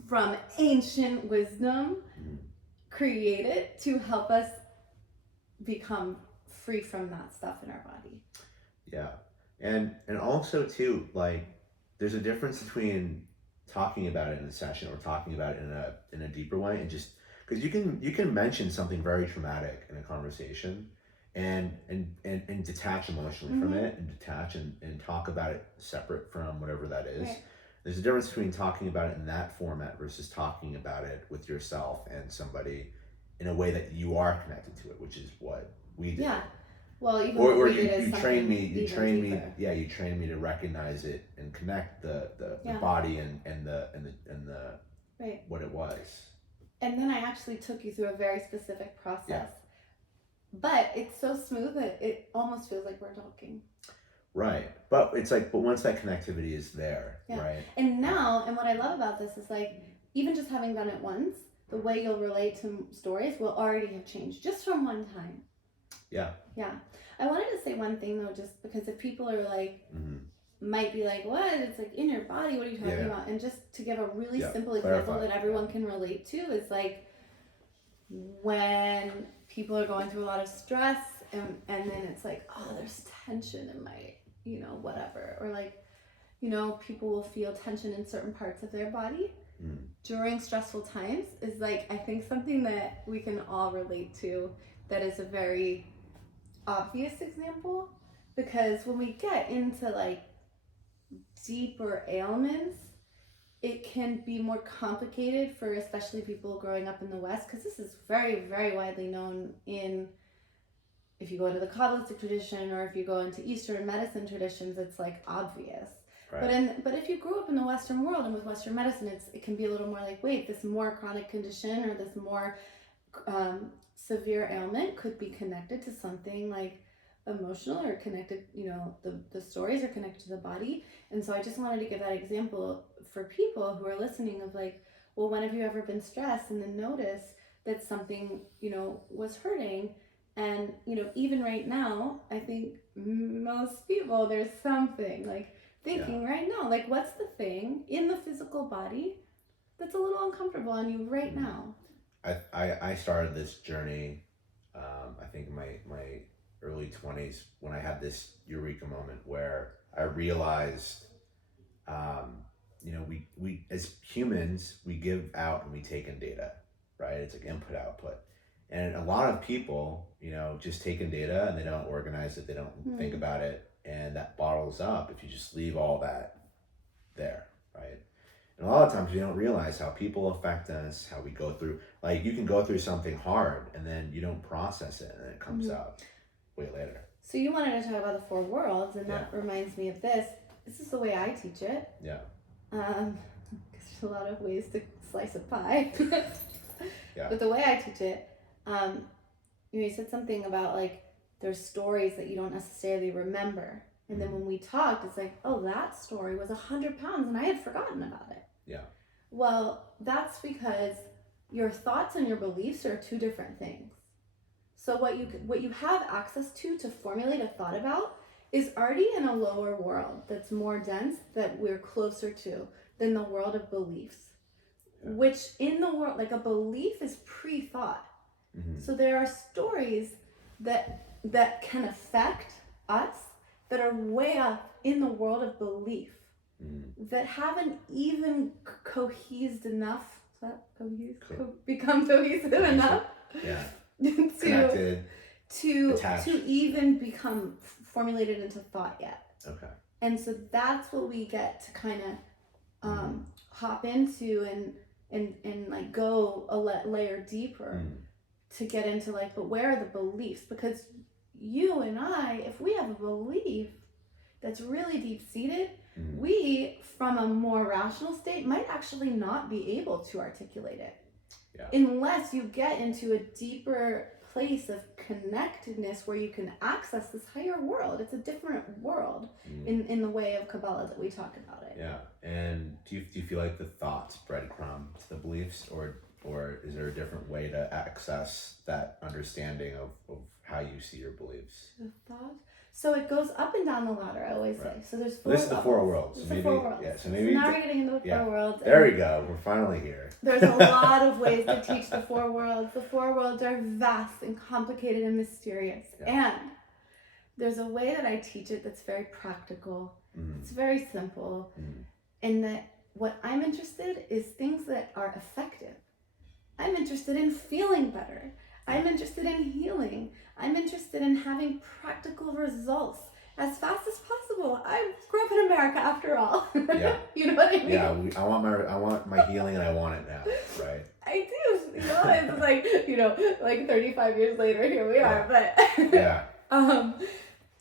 from ancient wisdom created to help us become free from that stuff in our body. Yeah. And also too, like, there's a difference between talking about it in a session or talking about it in a deeper way, and just because you can mention something very traumatic in a conversation and detach emotionally from it, and detach and talk about it separate from whatever that is. Right. There's a difference between talking about it in that format versus talking about it with yourself and somebody in a way that you are connected to it, which is what we did. Yeah. Well, even or you train me to recognize it and connect the body and the right. what it was. And then I actually took you through a very specific process. But it's so smooth that it almost feels like we're talking. Right. But it's like, but once that connectivity is there, right? And now, and what I love about this is like, even just having done it once, the way you'll relate to stories will already have changed just from one time. Yeah. I wanted to say one thing though, just because if people are like, might be like, what? It's like in your body. What are you talking about? And just to give a really simple example that everyone can relate to is like when people are going through a lot of stress and then it's like, oh, there's tension in my, whatever. Or like, people will feel tension in certain parts of their body during stressful times is like, I think something that we can all relate to that is a very obvious example, because when we get into like deeper ailments, it can be more complicated for especially people growing up in the West, because this is very, very widely known if you go into the Kabbalistic tradition or if you go into Eastern medicine traditions, it's like obvious. Right. But if you grew up in the Western world and with Western medicine, it can be a little more like, wait, this more chronic condition or this more severe ailment could be connected to something like emotional or connected, the stories are connected to the body. And so I just wanted to give that example for people who are listening of like, well, when have you ever been stressed and then notice that something, was hurting? And, even right now, I think most people, there's something like thinking right now, like what's the thing in the physical body that's a little uncomfortable on you right now? I started this journey, I think in my early 20s, when I had this eureka moment where I realized, we as humans, we give out and we take in data, right? It's like input output. And a lot of people, just take in data and they don't organize it, they don't think about it, and that bottles up if you just leave all that there, right? And a lot of times we don't realize how people affect us, how we go through, like you can go through something hard and then you don't process it and it comes out way later. So you wanted to talk about the four worlds, and that reminds me of this. This is the way I teach it. Yeah. Because there's a lot of ways to slice a pie. Yeah. But the way I teach it, you said something about like there's stories that you don't necessarily remember. And then when we talked, it's like, oh, that story was 100 pounds and I had forgotten about it. Yeah. Well, that's because your thoughts and your beliefs are two different things. So what you have access to formulate a thought about is already in a lower world that's more dense, that we're closer to than the world of beliefs. Yeah. Which in the world, like a belief is pre-thought. So there are stories that can affect us that are way up in the world of belief, that haven't even cohesed enough. Is that become cohesive enough? Yeah. Connected. To attached. even become formulated into thought yet. Okay. And so that's what we get to kind of hop into and like go a layer deeper to get into like, but where are the beliefs? Because you and I, if we have a belief that's really deep-seated, we, from a more rational state, might actually not be able to articulate it. Yeah. Unless you get into a deeper place of connectedness where you can access this higher world. It's a different world in the way of Kabbalah that we talk about it. Yeah. And do you feel like the thoughts breadcrumb to the beliefs, or is there a different way to access that understanding of how you see your beliefs? The thought. So it goes up and down the ladder, I always say. So there's four. This is the four worlds. It's the four worlds. Yeah. So maybe. So now we're getting into the four worlds. There we go. We're finally here. There's a lot of ways to teach the four worlds. The four worlds are vast and complicated and mysterious. Yeah. And there's a way that I teach it that's very practical. It's very simple. And that what I'm interested is things that are effective. I'm interested in feeling better. I'm interested in healing. I'm interested in having practical results as fast as possible. I grew up in America after all. Yeah. You know what I mean? Yeah, I want my healing and I want it now, right? I do. It's like, like 35 years later, here we are. But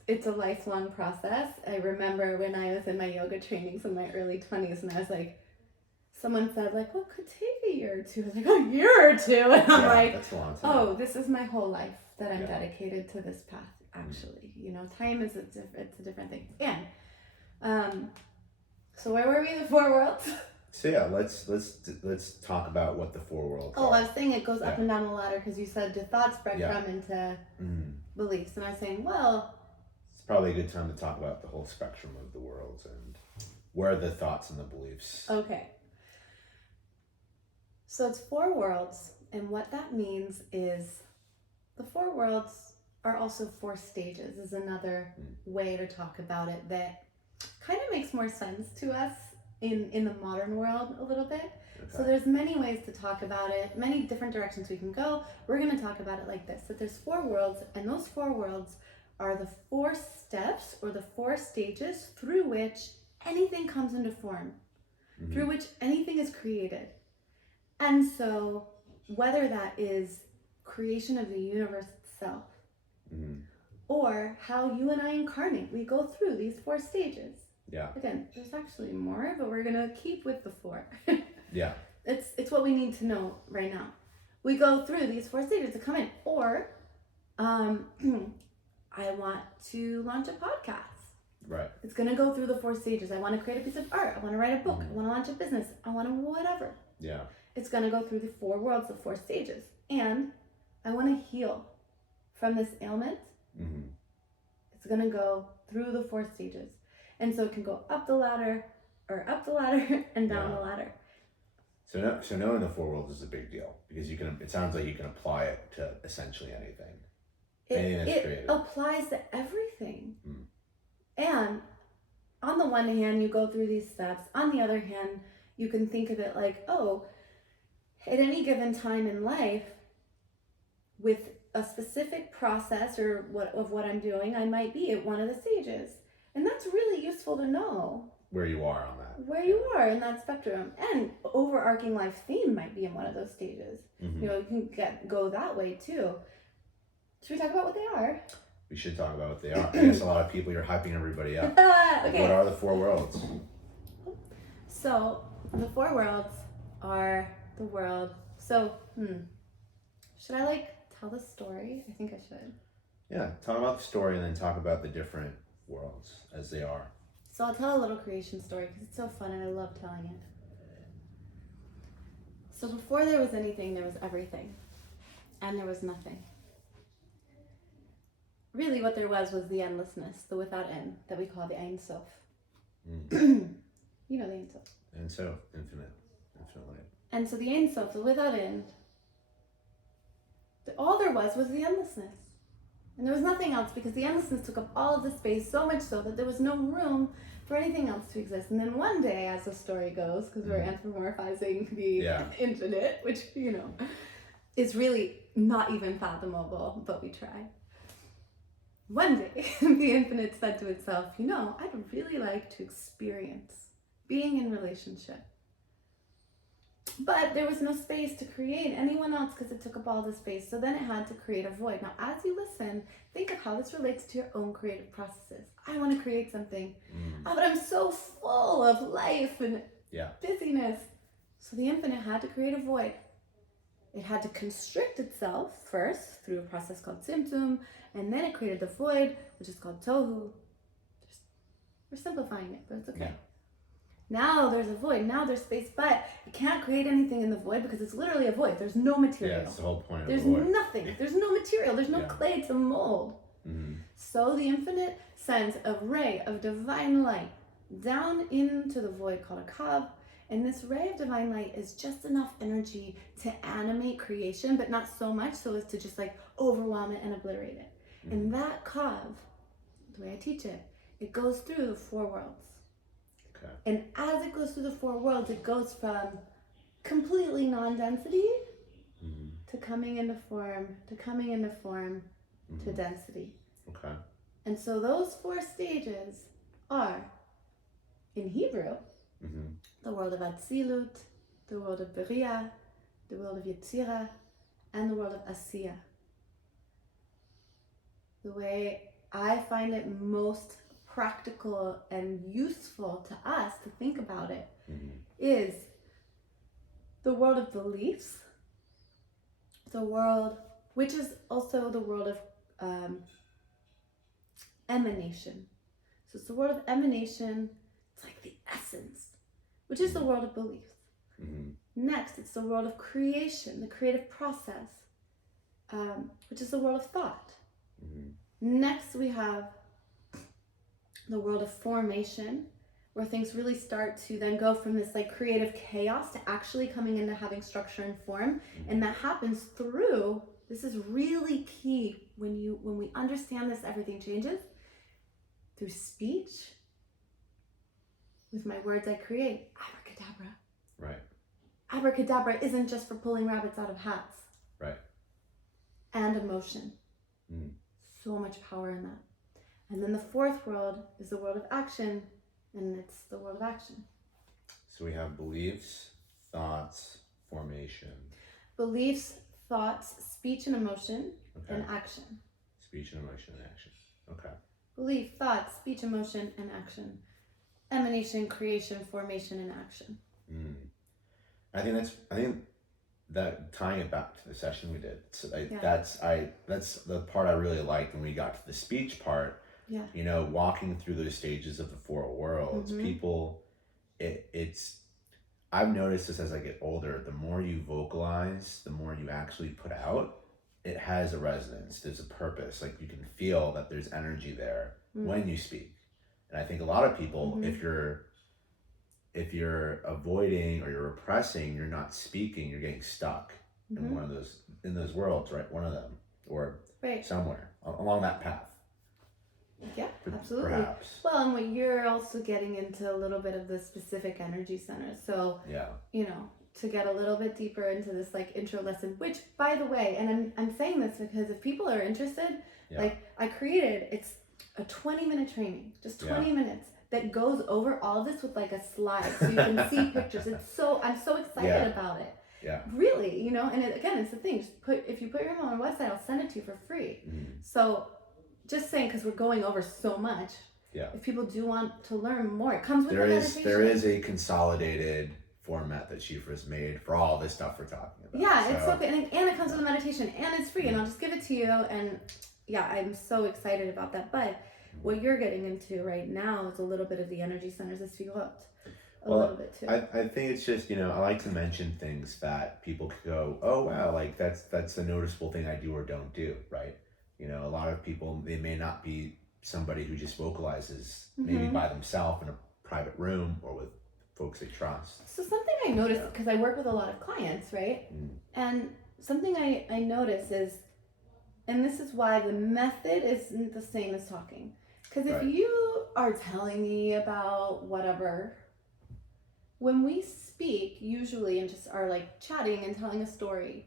it's a lifelong process. I remember when I was in my yoga trainings in my early 20s, and I was like, someone said, like, well, it could take a year or two. I was like, a year or two? And I'm like, that's a long time. Oh, this is my whole life that I'm dedicated to this path, actually. Time is it's a different thing. And so where were we? The four worlds? So yeah, let's talk about what the four worlds are. I was saying it goes up and down the ladder because you said, do thoughts breadcrumb into beliefs? And I was saying, well, it's probably a good time to talk about the whole spectrum of the worlds and where are the thoughts and the beliefs. Okay. So it's four worlds, and what that means is the four worlds are also four stages, is another way to talk about it that kind of makes more sense to us in the modern world a little bit. Okay. So there's many ways to talk about it, many different directions we can go. We're going to talk about it like this, that there's four worlds, and those four worlds are the four steps or the four stages through which anything comes into form, through which anything is created. And so whether that is creation of the universe itself or how you and I incarnate, we go through these four stages. Yeah. Again, there's actually more, but we're going to keep with the four. Yeah. It's what we need to know right now. We go through these four stages to come in. Or I want to launch a podcast. Right. It's going to go through the four stages. I want to create a piece of art. I want to write a book. I want to launch a business. I want to whatever. Yeah. It's going to go through the four worlds, the four stages. And I want to heal from this ailment. It's going to go through the four stages. And so it can go up the ladder or up the ladder and down the ladder. So knowing the four worlds is a big deal because it sounds like you can apply it to essentially anything. Anything that's creative. It applies to everything. And on the one hand, you go through these steps. On the other hand, you can think of it like, oh, at any given time in life, with a specific process or what I'm doing, I might be at one of the stages. And that's really useful to know. Where you are on that. Where you are in that spectrum. And overarching life theme might be in one of those stages. You know, you can go that way too. Should we talk about what they are? We should talk about what they are. I guess a lot of people, you're hyping everybody up. Okay. What are the four worlds? So, the four worlds are the world. So, should I tell the story? I think I should. Yeah, talk about the story and then talk about the different worlds as they are. So I'll tell a little creation story because it's so fun and I love telling it. So before there was anything, there was everything. And there was nothing. Really what there was the endlessness, the without end, that we call the Ein Sof. You know the Ein Sof. And so, infinite light. And so the Ein Sof, the without end, all there was the endlessness. And there was nothing else because the endlessness took up all of the space, so much so that there was no room for anything else to exist. And then one day, as the story goes, because we're anthropomorphizing the infinite, which, you know, is really not even fathomable, but we try. One day, the infinite said to itself, you know, I'd really like to experience being in relationship. But there was no space to create anyone else because it took up all the space. So then it had to create a void. Now, as you listen, think of how this relates to your own creative processes. I want to create something, but I'm so full of life and busyness. So the infinite had to create a void. It had to constrict itself first through a process called Tzimtzum, and then it created the void, which is called Tohu. We're simplifying it, but it's okay. Yeah. Now there's a void, now there's space, but you can't create anything in the void because it's literally a void. There's no material. Yeah, that's the whole point of the void. There's nothing. There's no material. There's no clay to mold. So the infinite sends a ray of divine light down into the void called a kav, and this ray of divine light is just enough energy to animate creation, but not so much so as to just overwhelm it and obliterate it. And that kav, the way I teach it, it goes through the four worlds. Okay. And as it goes through the four worlds, it goes from completely non-density to coming into form, to density. Okay. And so those four stages are, in Hebrew, the world of Atzilut, the world of Beriah, the world of Yetzirah, and the world of Asiya. The way I find it most practical and useful to us to think about it is the world of beliefs, the world, which is also the world of emanation. So it's the world of emanation, it's like the essence, which is the world of beliefs. Next, it's the world of creation, the creative process, which is the world of thought. Next, we have the world of formation, where things really start to then go from this creative chaos to actually coming into having structure and form. And that happens through, this is really key, when we understand this, everything changes, through speech. With my words I create, abracadabra. Right. Abracadabra isn't just for pulling rabbits out of hats. Right. And emotion. So much power in that. And then the fourth world is the world of action, and it's the world of action. So we have beliefs, thoughts, formation. Beliefs, thoughts, speech and emotion, and action. Speech and emotion and action. Okay. Belief, thought, speech, emotion, and action. Emanation, creation, formation, and action. I think that tying it back to the session we did. So that's the part I really liked when we got to the speech part. Yeah. You know, walking through those stages of the four worlds, people, I've noticed this as I get older, the more you vocalize, the more you actually put out, it has a resonance, there's a purpose. You can feel that there's energy there when you speak. And I think a lot of people, if if you're avoiding or you're repressing, you're not speaking, you're getting stuck in one of those worlds, right? One of them, or somewhere along that path. Yeah, absolutely. Perhaps. Well, and what you're also getting into a little bit of the specific energy centers. So, you know, to get a little bit deeper into this like intro lesson, which by the way, and I'm saying this because if people are interested, like I created, it's a 20-minute training, just 20 minutes that goes over all this with like a slide so you can see pictures. I'm so excited about it. Yeah. Really, you know, and again, it's the thing, if you put your email on our website, I'll send it to you for free. So just saying, because we're going over so much. Yeah. If people do want to learn more, it comes with the meditation. There is a consolidated format that Sheefra's made for all this stuff we're talking about. Yeah, it's okay, and it comes with a meditation, and it's free, and I'll just give it to you. And yeah, I'm so excited about that. But what you're getting into right now is a little bit of the energy centers as you hooked. A little bit too. I think it's just, you know, I like to mention things that people could go, oh wow, like that's a noticeable thing I do or don't do, right? You know, a lot of people, they may not be somebody who just vocalizes maybe by themselves in a private room or with folks they trust. So something I noticed, because I work with a lot of clients, right? And something I notice is, and this is why the method isn't the same as talking. Because if you are telling me about whatever, when we speak usually and just are like chatting and telling a story,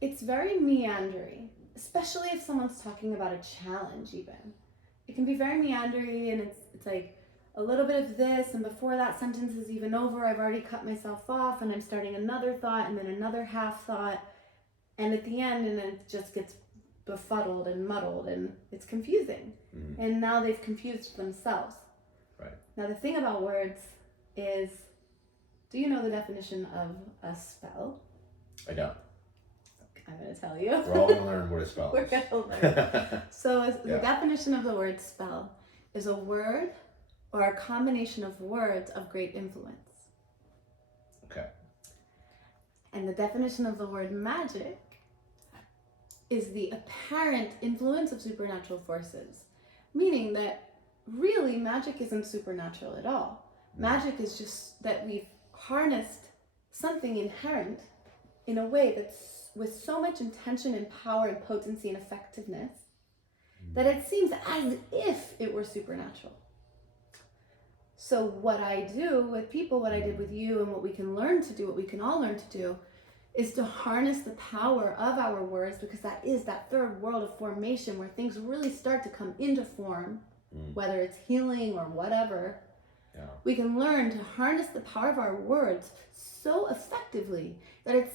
it's very meandering. Especially if someone's talking about a challenge even. It can be very meandering and it's like a little bit of this, and before that sentence is even over, I've already cut myself off and I'm starting another thought and then another half thought, and at the end, and it just gets befuddled and muddled and it's confusing. And now they've confused themselves. Right. Now the thing about words is, do you know the definition of a spell? I don't. I'm going to tell you. We're all going to learn what a spell is. We're going to learn. So the definition of the word spell is a word or a combination of words of great influence. Okay. And the definition of the word magic is the apparent influence of supernatural forces, meaning that really magic isn't supernatural at all. Magic is just that we've harnessed something inherent in a way that's with so much intention and power and potency and effectiveness that it seems as if it were supernatural. So what I do with people, what I did with you, and what we can learn to do, what we can all learn to do, is to harness the power of our words, because that is that third world of formation where things really start to come into form, whether it's healing or whatever. We can learn to harness the power of our words so effectively that it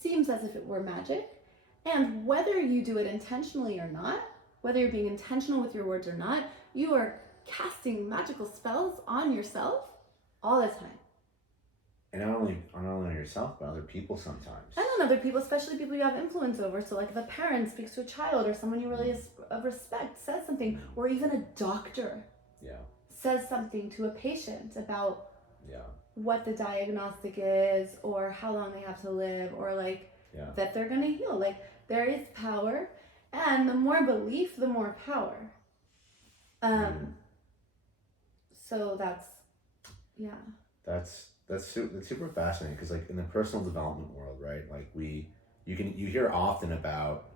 seems as if it were magic. And whether you do it intentionally or not, whether you're being intentional with your words or not, you are casting magical spells on yourself all the time. And not only on yourself, but other people sometimes. And on other people, especially people you have influence over. So like if a parent speaks to a child, or someone you really respect says something, or even a doctor says something to a patient about what the diagnostic is, or how long they have to live, or like that they're going to heal. Like there is power, and the more belief, the more power. So that's super fascinating, because like in the personal development world, right? Like you hear often about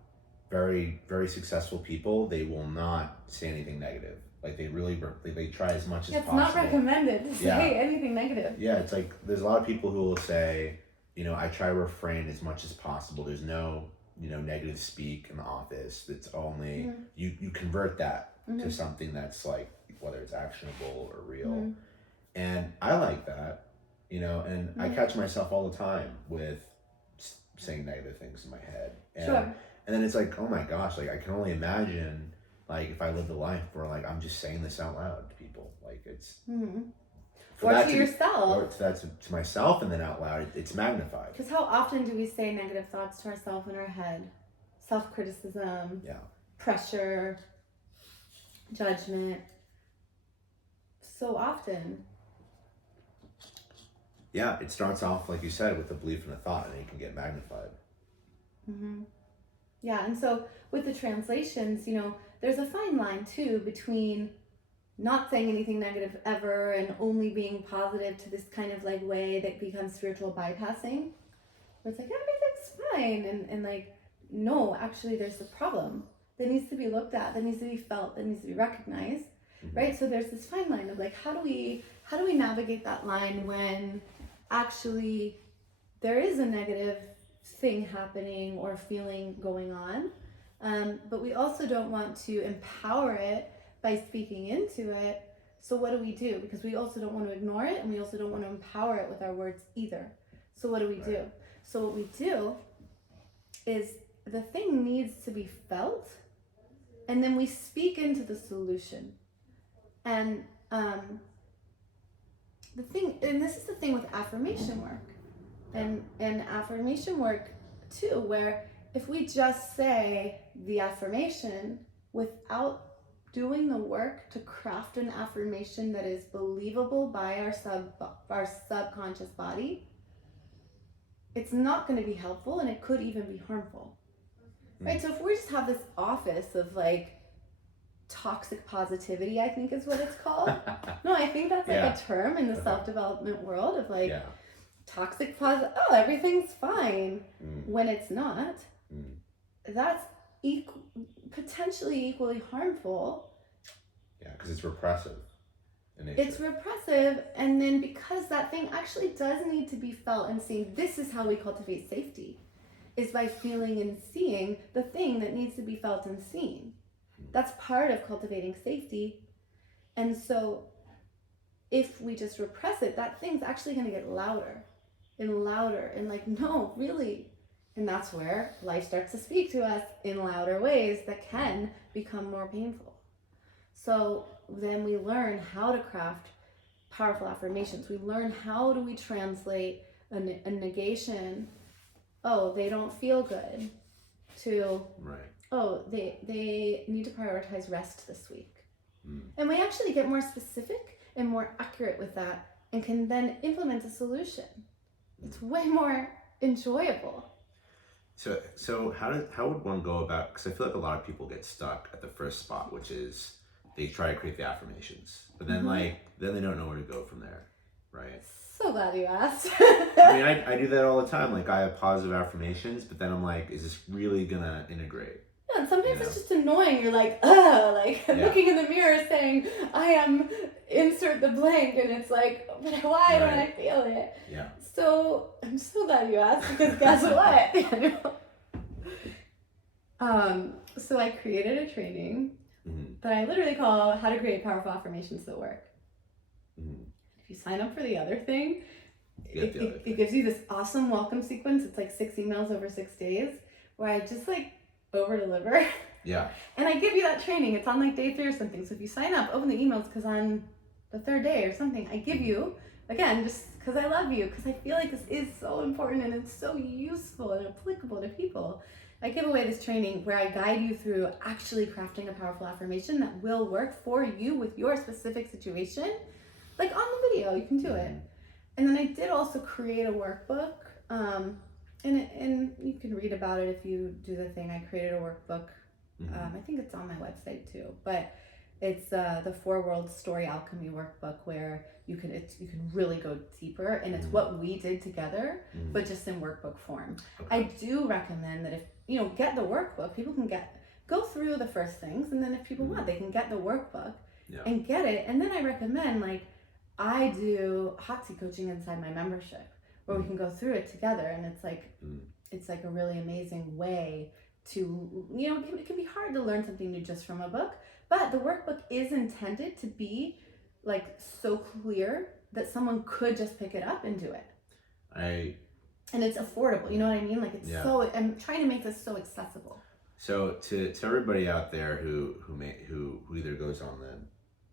very, very successful people. They will not say anything negative. Like they try as much as possible. It's not recommended to say anything negative. Yeah, it's like there's a lot of people who will say, you know, I try to refrain as much as possible. There's no, you know, negative speak in the office. It's only you convert that to something that's like, whether it's actionable or real. And I like that, you know, and I catch myself all the time with saying negative things in my head. And, and then it's like, oh my gosh, like I can only imagine like if I lived a life where like I'm just saying this out loud to people, like it's or to yourself, or to myself, and then out loud it's magnified. Because how often do we say negative thoughts to ourselves in our head? Self-criticism, pressure, judgment. So often. Yeah, it starts off like you said with a belief and a thought, and it can get magnified. Yeah, and so with the translations, you know, there's a fine line too between not saying anything negative ever and only being positive to this kind of like way that becomes spiritual bypassing, where it's like everything's fine, and like, no, actually there's a problem that needs to be looked at, that needs to be felt, that needs to be recognized, right? So there's this fine line of like, how do we navigate that line when actually there is a negative thing happening or feeling going on, but we also don't want to empower it by speaking into it. So what do? Because we also don't want to ignore it, and we also don't want to empower it with our words either. So what do we do? So what we do is the thing needs to be felt, and then we speak into the solution. And this is the thing with affirmation work, and affirmation work too, where if we just say the affirmation without doing the work to craft an affirmation that is believable by our subconscious body, it's not going to be helpful, and it could even be harmful, right? So if we just have this office of like toxic positivity, I think is what it's called. No, I think that's like a term in the self-development world of like toxic positive. Oh, everything's fine when it's not. That's potentially equally harmful. Yeah, because it's repressive. It's repressive, and then because that thing actually does need to be felt and seen. This is how we cultivate safety, is by feeling and seeing the thing that needs to be felt and seen. That's part of cultivating safety. And so if we just repress it, that thing's actually going to get louder and louder, and like, no, really. And that's where life starts to speak to us in louder ways that can become more painful. So then we learn how to craft powerful affirmations. We learn how do we translate a negation, oh, they don't feel good, to, oh, they need to prioritize rest this week. And we actually get more specific and more accurate with that, and can then implement a solution. It's way more enjoyable. So how would one go about, because I feel like a lot of people get stuck at the first spot, which is they try to create the affirmations, but then then they don't know where to go from there, right? So glad you asked. I mean, I do that all the time. Like, I have positive affirmations, but then I'm like, is this really gonna integrate? Yeah, and sometimes it's just annoying. You're like, looking in the mirror saying, I am insert the blank, and it's like, but why don't I feel it? Yeah. So I'm so glad you asked, because guess what? So I created a training that I literally call How to Create Powerful Affirmations That Work. If you sign up for the other thing, it gives you this awesome welcome sequence. It's like 6 emails over 6 days where I just like over deliver. Yeah. And I give you that training. It's on like day 3 or something. So if you sign up, open the emails, because on the 3rd day or something, I give you, again, just because I love you, because I feel like this is so important and it's so useful and applicable to people. I give away this training where I guide you through actually crafting a powerful affirmation that will work for you with your specific situation. Like on the video, you can do it. And then I did also create a workbook, and you can read about it if you do the thing. I created a workbook. I think it's on my website too, but it's the 4 Worlds Story Alchemy workbook, where you can really go deeper, and it's what we did together, but just in workbook form. I do recommend that if get the workbook, people can go through the first things, and then if people want, they can get the workbook and get it. And then I recommend, like, I do hot seat coaching inside my membership, where we can go through it together, and it's like a really amazing way to, it can be hard to learn something new just from a book, but the workbook is intended to be like so clear that someone could just pick it up and do it. And it's affordable, you know what I mean? Like, it's so, I'm trying to make this so accessible. So to everybody out there who either goes on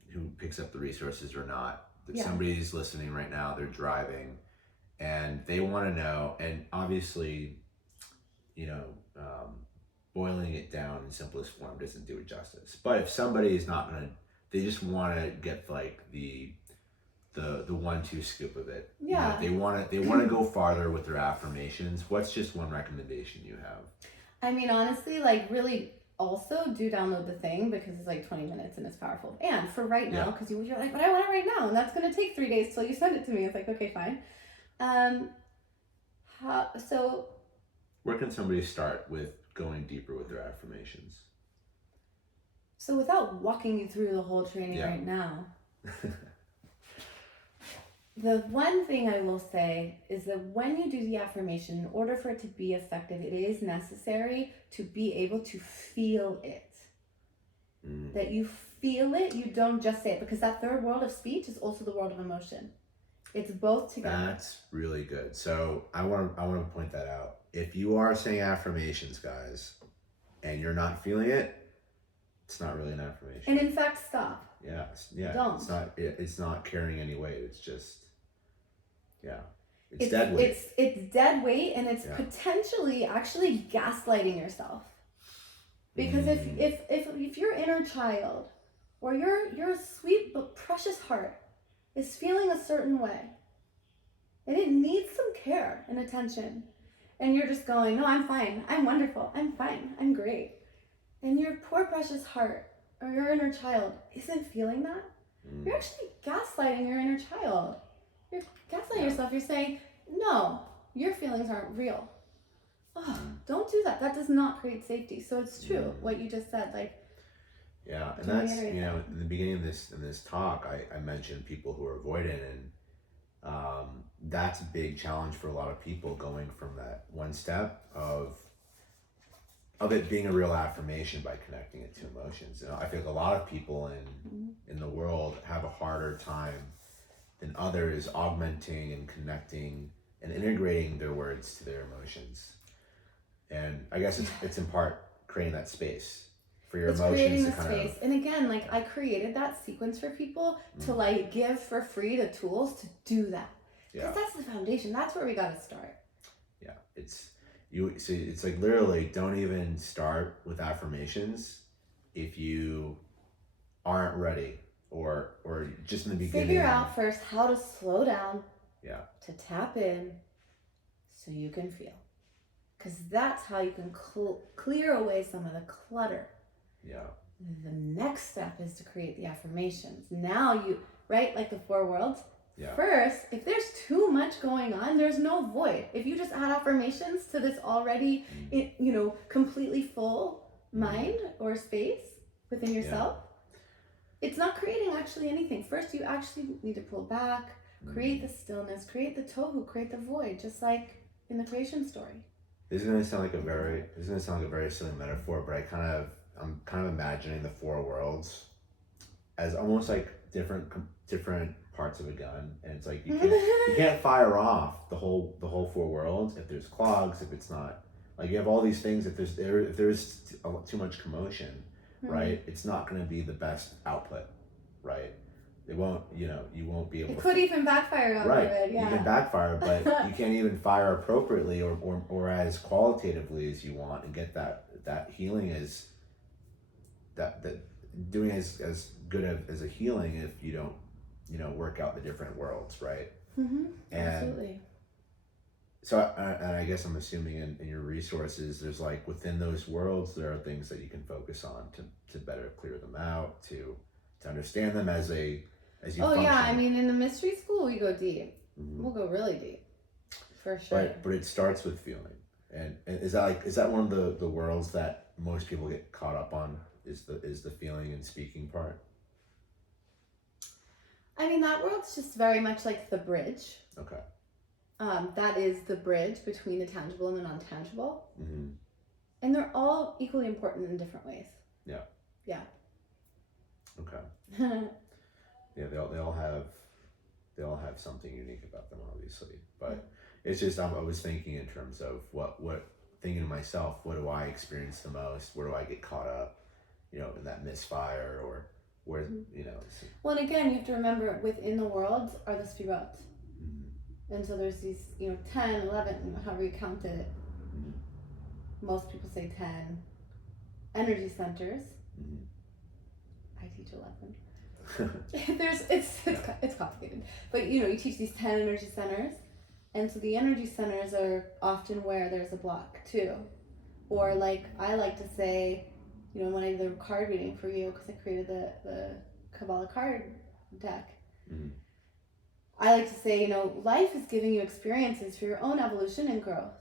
who picks up the resources or not, that somebody's listening right now, they're driving, and they want to know, and obviously, boiling it down in simplest form doesn't do it justice. But if somebody is not gonna, they just want to get like the 1-2 scoop of it. Yeah. They want to go farther with their affirmations. What's just one recommendation you have? I mean, honestly, like, really also do download the thing because it's like 20 minutes and it's powerful. And for right now, Yeah. because you're like, but I want it right now, and that's going to take 3 days till you send it to me. It's like, okay, fine. So where can somebody start with going deeper with their affirmations? So without walking you through the whole training right now, the one thing I will say is that when you do the affirmation, in order for it to be effective, it is necessary to be able to feel it. That you feel it, you don't just say it, because that third world of speech is also the world of emotion. It's both together. That's really good. So I want to point that out. If you are saying affirmations, guys, and you're not feeling it, it's not really an affirmation. And in fact, stop. Yeah. Don't. It's not carrying any weight. It's just, it's dead weight. It's dead weight, and it's potentially actually gaslighting yourself. Because if your inner child or your sweet but precious heart is feeling a certain way, and it needs some care and attention, and you're just going, no, I'm fine, I'm wonderful, I'm fine, I'm great, and your poor precious heart or your inner child isn't feeling that, you're actually gaslighting your inner child. You're gaslighting yourself. You're saying, no, your feelings aren't real. Oh, don't do that. That does not create safety. So it's true what you just said. Like, yeah, and that's, in the beginning of this talk, I mentioned people who are avoidant, and that's a big challenge for a lot of people, going from that one step of it being a real affirmation by connecting it to emotions. I feel like a lot of people in the world have a harder time than others augmenting and connecting and integrating their words to their emotions. And I guess it's in part creating that space for your emotions to kind of... And again, like, I created that sequence for people to like give for free the tools to do that. Because that's the foundation. That's where we got to start. Yeah, it's like literally don't even start with affirmations if you aren't ready or just in the beginning. Figure out first how to slow down. Yeah. To tap in so you can feel. Because that's how you can clear away some of the clutter. Yeah. The next step is to create the affirmations. Now right? Like the 4 worlds. Yeah. First, if there's too much going on, there's no void. If you just add affirmations to this already, completely full mind or space within yourself, it's not creating actually anything. First, you actually need to pull back, create the stillness, create the tohu, create the void, just like in the creation story. This is gonna sound like a very silly metaphor, but I'm kind of imagining the 4 worlds as almost like different parts of a gun, and it's like you can't fire off the whole 4 worlds if there's clogs, if it's not, like, you have all these things, if there's too much commotion, right? It's not going to be the best output, right? It won't, you won't be able. It could even backfire on it. Yeah. You can backfire, but you can't even fire appropriately or as qualitatively as you want, and get that healing as that doing as good as a healing if you don't work out the different worlds, right? Absolutely. So I guess I'm assuming in your resources, there's like within those worlds there are things that you can focus on to better clear them out, to understand them as you function. Yeah, I mean, in the mystery school we go deep. We'll go really deep, for sure. But it starts with feeling, and is that one of the worlds that most people get caught up on, is the feeling and speaking part? I mean, that world's just very much like the bridge. Okay. That is the bridge between the tangible and the non-tangible. And they're all equally important in different ways. Yeah. Yeah. Okay. Yeah, they all have something unique about them, obviously. But it's just, I was thinking in terms of thinking to myself, what do I experience the most? Where do I get caught up, in that misfire, or where, Well, and again, you have to remember, within the worlds are the spirot. And so there's these, 10, 11, however you count it. Most people say 10 energy centers. I teach 11. It's complicated. But, you teach these 10 energy centers. And so the energy centers are often where there's a block too. Or, like I like to say, when I did the card reading for you, because I created the Kabbalah card deck, I like to say, life is giving you experiences for your own evolution and growth,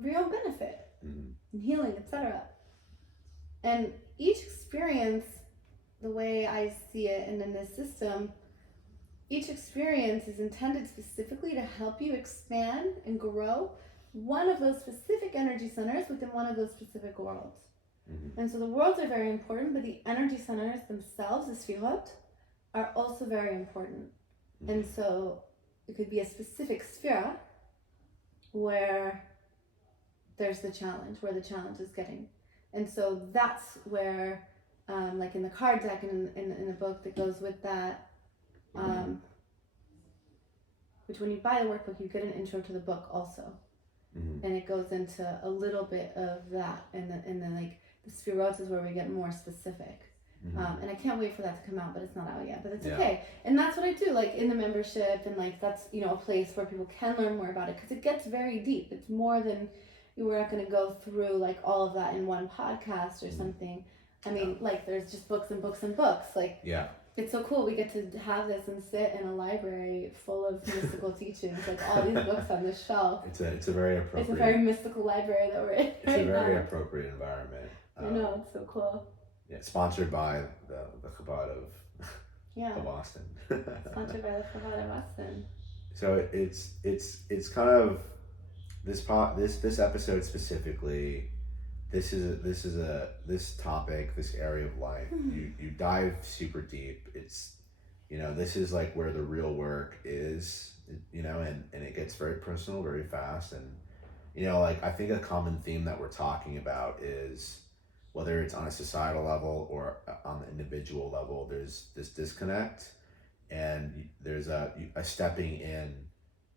for your own benefit, and healing, etc. And each experience, the way I see it and in this system, each experience is intended specifically to help you expand and grow one of those specific energy centers within one of those specific worlds. And so the worlds are very important, but the energy centers themselves, the Sfirot, are also very important. And so it could be a specific sphere where there's the challenge, where the challenge is getting. And so that's where, like in the card deck and in the book that goes with that, which when you buy the workbook, you get an intro to the book also. And it goes into a little bit of that. And then like the Sfirot is where we get more specific. And I can't wait for that to come out, but it's not out yet, but it's okay. And that's what I do, like in the membership, and like that's, a place where people can learn more about it, because it gets very deep. It's more than, we're not going to go through like all of that in one podcast or something. I mean, like there's just books and books and books. Like, it's so cool. We get to have this and sit in a library full of mystical teachings, like all these books on this shelf. It's a very appropriate. It's a very mystical library that we're in. It's a very appropriate environment. I know, it's so cool. Yeah, sponsored by the Chabad of Boston. Sponsored by the Chabad of Boston. So it's kind of this episode specifically. This topic, this area of life. You dive super deep. It's this is like where the real work is. And it gets very personal very fast. And like I think a common theme that we're talking about is, whether it's on a societal level or on the individual level, there's this disconnect, and there's a stepping in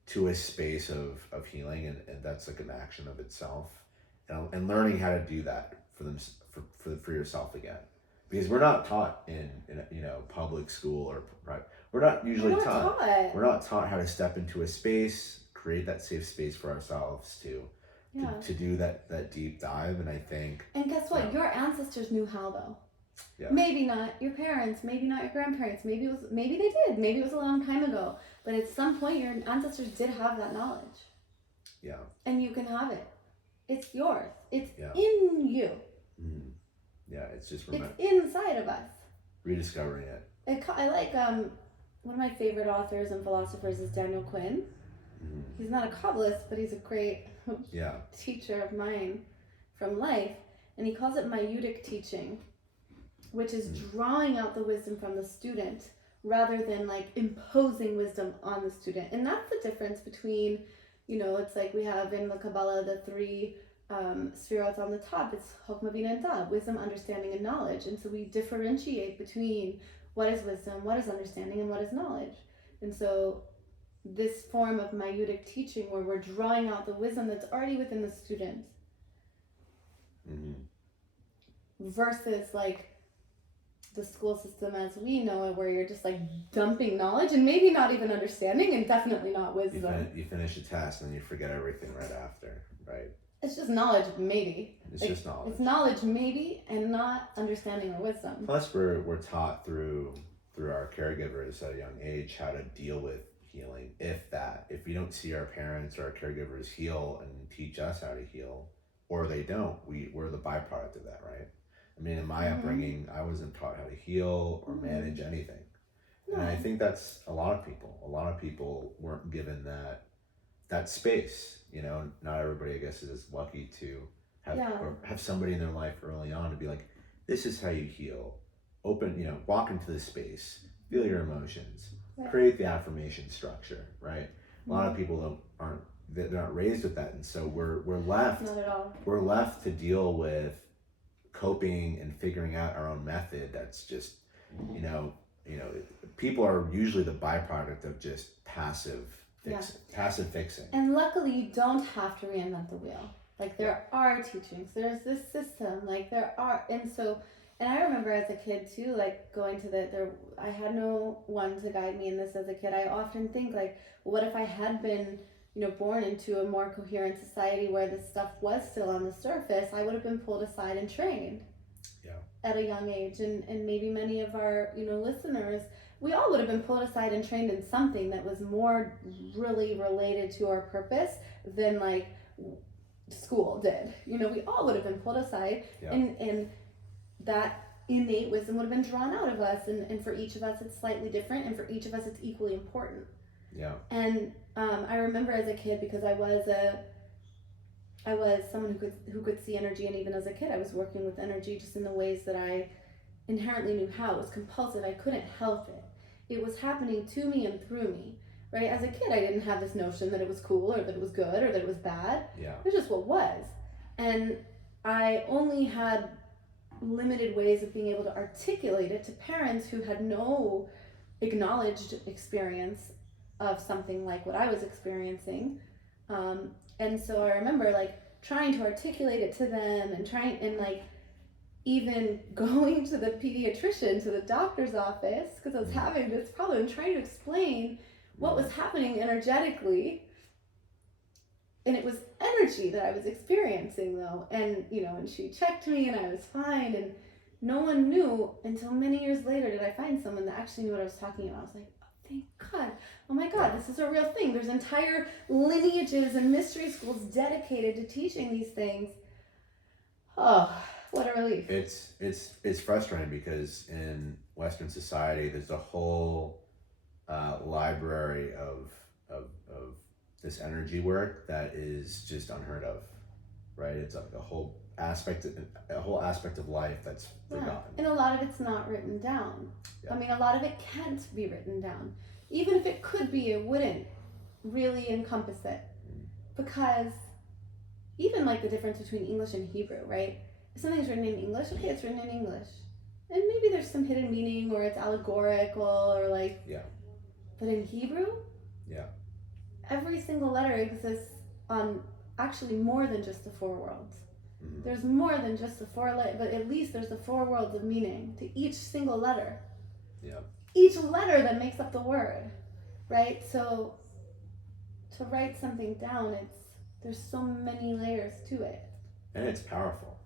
to a space of healing, and that's like an action of itself, and learning how to do that for yourself again, because we're not taught in public school or private. We're not usually taught. We're not taught how to step into a space, create that safe space for ourselves to do that deep dive. And I think, and guess what, your ancestors knew how though. Maybe not your parents, maybe not your grandparents, maybe they did, maybe it was a long time ago, but at some point your ancestors did have that knowledge, and you can have it. It's yours. It's in you. It's just it's inside of us, rediscovering it. I like one of my favorite authors and philosophers is Daniel Quinn. He's not a Kabbalist, but he's a great teacher of mine from life, and he calls it maieutic teaching, which is drawing out the wisdom from the student rather than like imposing wisdom on the student. And that's the difference between, it's like we have in the Kabbalah the three spheroids on the top. It's Chokmah, Bina, and Dab, wisdom, understanding, and knowledge. And so we differentiate between what is wisdom, what is understanding, and what is knowledge. And so this form of maieutic teaching, where we're drawing out the wisdom that's already within the student, versus like the school system as we know it, where you're just like dumping knowledge and maybe not even understanding, and definitely not wisdom. You finish a test and then you forget everything right after, right? It's just knowledge, maybe. It's just knowledge. It's knowledge, maybe, and not understanding or wisdom. Plus, we're taught through our caregivers at a young age how to deal with healing. If we don't see our parents or our caregivers heal and teach us how to heal, or they don't, we're the byproduct of that, right? I mean, in my upbringing, I wasn't taught how to heal or manage anything. And I think that's a lot of people. A lot of people weren't given that space. Not everybody, I guess, is lucky to have somebody in their life early on to be like, this is how you heal. Walk into this space, feel your emotions, create the affirmation structure, right? A lot of people they're not raised with that, and so we're left. Not at all. We're left to deal with coping and figuring out our own method. That's just, people are usually the byproduct of just passive fixing. And luckily, you don't have to reinvent the wheel. Like there are teachings, there's this system, like there are, and I remember as a kid too, like going to I had no one to guide me in this as a kid. I often think like, what if I had been, born into a more coherent society where this stuff was still on the surface? I would have been pulled aside and trained. at a young age, and maybe many of our listeners, we all would have been pulled aside and trained in something that was more really related to our purpose than like school did. We all would have been pulled aside, and that innate wisdom would have been drawn out of us, and for each of us it's slightly different, and for each of us it's equally important. And I remember as a kid, because I was someone who could see energy, and even as a kid I was working with energy just in the ways that I inherently knew how. It was compulsive. I couldn't help it. It was happening to me and through me, right? As a kid I didn't have this notion that it was cool, or that it was good, or that it was bad. It was just what was. And I only had limited ways of being able to articulate it to parents who had no acknowledged experience of something like what I was experiencing. And so I remember like trying to articulate it to them, and like even going to the pediatrician, to the doctor's office, because I was having this problem, trying to explain what was happening energetically. And it was energy that I was experiencing though. And, and she checked me and I was fine. And no one knew until many years later did I find someone that actually knew what I was talking about. I was like, thank God. Oh my God, this is a real thing. There's entire lineages and mystery schools dedicated to teaching these things. Oh, what a relief. It's frustrating because in Western society there's a whole library of this energy work that is just unheard of, right? It's like a whole aspect of life that's forgotten. And a lot of it's not written down. I mean, a lot of it can't be written down. Even if it could be, it wouldn't really encompass it. Because even like the difference between English and Hebrew, right? If something's written in English, okay, it's written in English. And maybe there's some hidden meaning, or it's allegorical, or like... But in Hebrew? Every single letter exists on actually more than just the four worlds. There's more than just the four letters, but at least there's the four worlds of meaning to each single letter. Each letter that makes up the word, right? So to write something down, there's so many layers to it. And it's powerful.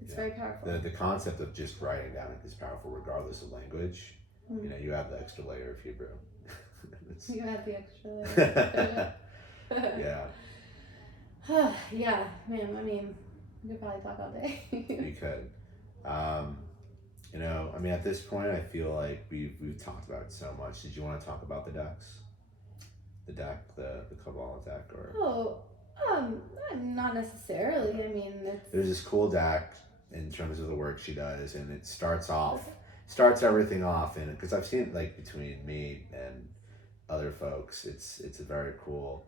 It's very powerful. The concept of just writing down is powerful regardless of language. You have the extra layer of Hebrew. You have the extra layer. Yeah, man, I mean, we could probably talk all day. You could. I mean, at this point, I feel like we've talked about it so much. Did you want to talk about the decks? The deck, the Kabbalah deck, or? Not necessarily. I mean, there's this cool deck in terms of the work she does, and it starts everything off, and because I've seen it like between me and other folks, it's a very cool,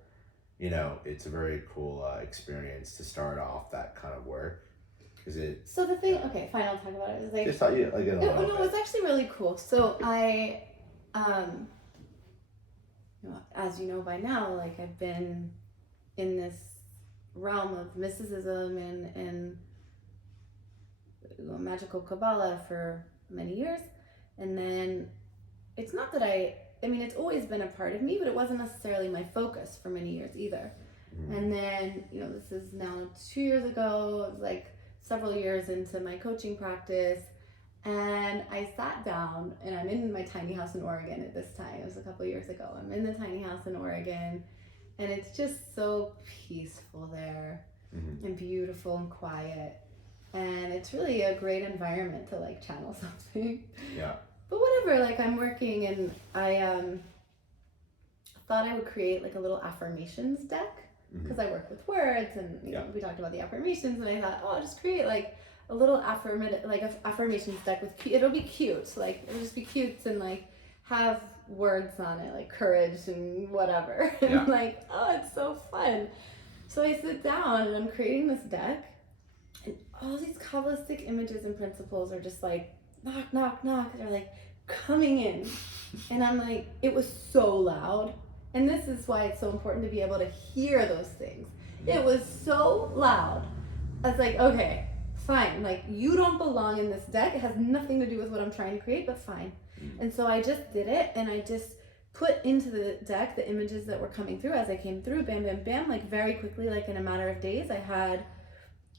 experience to start off that kind of work. So the thing, okay, fine, I'll talk about it. It's like, just thought you like it. No, it's actually really cool. So I, as you know by now, like I've been in this realm of mysticism and magical Kabbalah for many years, and then it's not that it's always been a part of me, but it wasn't necessarily my focus for many years either. And then, this is now 2 years ago, it was like several years into my coaching practice, and I sat down, and I'm in my tiny house in Oregon at this time. It was a couple of years ago. I'm in the tiny house in Oregon, and it's just so peaceful there, and beautiful and quiet, and it's really a great environment to like channel something. But whatever, like I'm working, and I thought I would create like a little affirmations deck, because I work with words, and we talked about the affirmations, and I thought, I'll just create like a little affirmations deck it'll be cute, like it'll just be cute and like have words on it, like courage and whatever. And I'm like, oh, it's so fun. So I sit down and I'm creating this deck, and all these Kabbalistic images and principles are just like knock, knock, knock. They're like coming in, and I'm like, it was so loud. And this is why it's so important to be able to hear those things. It was so loud. I was like, okay, fine. Like, you don't belong in this deck. It has nothing to do with what I'm trying to create, but fine. And so I just did it, and I just put into the deck the images that were coming through as I came through, bam, bam, bam, like very quickly, like in a matter of days, I had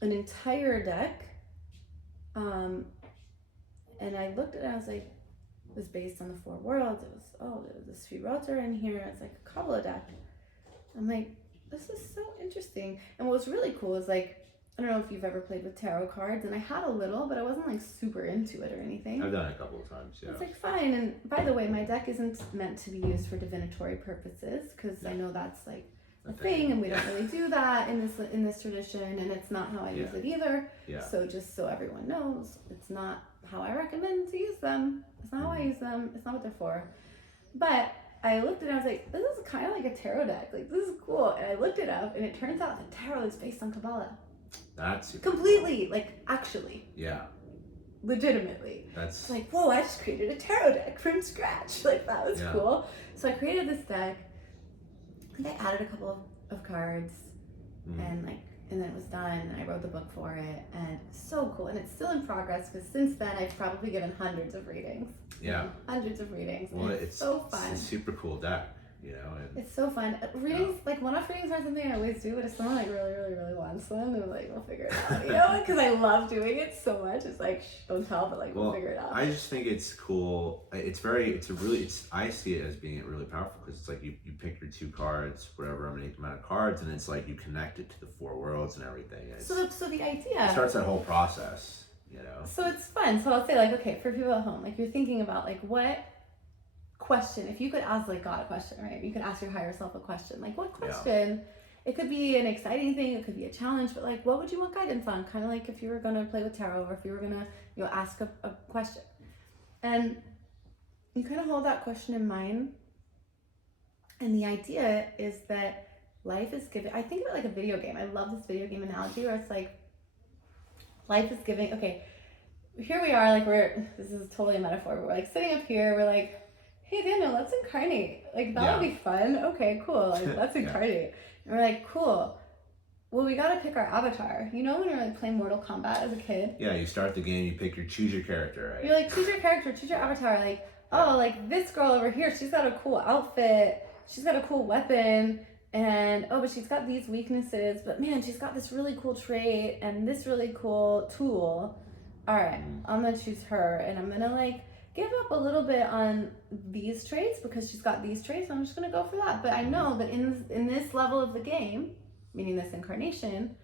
an entire deck And I looked at it, I was like, it was based on the 4 worlds. It was, there was a Sphirota in here. It's like a Kabbalah deck. I'm like, this is so interesting. And what was really cool is like, I don't know if you've ever played with tarot cards, and I had a little, but I wasn't like super into it or anything. I've done it a couple of times, yeah. It's like fine. And by the way, my deck isn't meant to be used for divinatory purposes, because I know that's like a thing, and we don't really do that in this tradition, and it's not how I use it either. Yeah. So just so everyone knows, it's not how I recommend to use them. It's not how I use them. It's not what they're for. But I looked at it, I was like, this is kind of like a tarot deck. Like, this is cool. And I looked it up, and it turns out that tarot is based on Kabbalah. That's completely cool. Like, actually. Yeah. Legitimately. That's it's like, whoa, I just created a tarot deck from scratch. Like, that was cool. So I created this deck. I think I added a couple of cards, and then it was done, and I wrote the book for it, and so cool. And it's still in progress, because since then I've probably given hundreds of readings. Yeah. Hundreds of readings. Well, it's so fun. It's a super cool deck, you know. And it's so fun. Readings, like one-off readings aren't something I always do, but if someone like really, really, really wants one, then like we'll figure it out, you know, because I love doing it so much. It's like, don't tell, but like we'll figure it out. I just think it's cool. I see it as being really powerful, because it's like you pick your 2 cards, whatever amount of cards, and it's like you connect it to the 4 worlds and everything. So the idea it starts that whole process, you know. So it's fun. So I'll say, like, okay, for people at home, like, you're thinking about like, what question, if you could ask like God a question, right? You could ask your higher self a question. Like, what question? It could be an exciting thing, it could be a challenge, but like, what would you want guidance on? Kind of like if you were gonna play with tarot, or if you were gonna, ask a question. And you kind of hold that question in mind. And the idea is that life is giving, I think of it like a video game. I love this video game analogy where it's like, life is giving, okay, here we are, like this is totally a metaphor, but we're like sitting up here, we're like, hey Daniel, let's incarnate. Like, that would be fun. Okay, cool. Like, let's incarnate. And we're like, cool. Well, we gotta pick our avatar. You know when you're like playing Mortal Kombat as a kid? Yeah, you start the game, you choose your character, right? You're like, choose your character, choose your avatar. Like, oh, like this girl over here, she's got a cool outfit, she's got a cool weapon, and but she's got these weaknesses, but man, she's got this really cool trait and this really cool tool. All right, I'm gonna choose her, and I'm gonna like give up a little bit on these traits because she's got these traits. I'm just gonna go for that. But I know that in this level of the game, meaning this incarnation,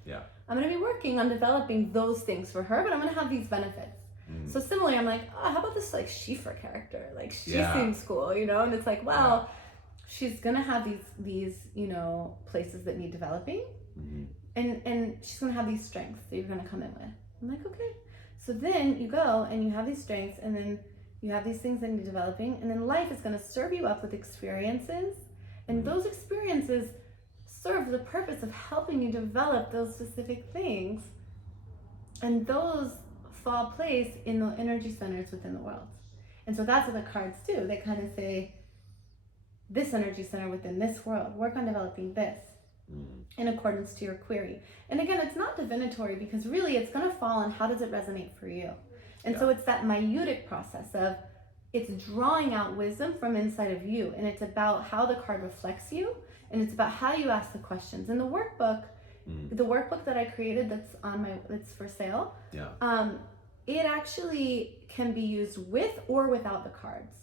I'm gonna be working on developing those things for her, but I'm gonna have these benefits. So similarly, I'm like, oh, how about this like Sheefra character? Like, she seems cool, you know? And it's like, well, she's gonna have these places that need developing, and she's gonna have these strengths that you're gonna come in with. I'm like, okay. So then you go and you have these strengths, and then you have these things that need developing, and then life is gonna serve you up with experiences, and those experiences serve the purpose of helping you develop those specific things, and those fall place in the energy centers within the world. And so that's what the cards do. They kind of say, this energy center within this world, work on developing this in accordance to your query. And again, it's not divinatory, because really it's going to fall on how does it resonate for you. And so it's that myotic process of, it's drawing out wisdom from inside of you, and it's about how the card reflects you, and it's about how you ask the questions. And the workbook that I created that's for sale, it actually can be used with or without the cards.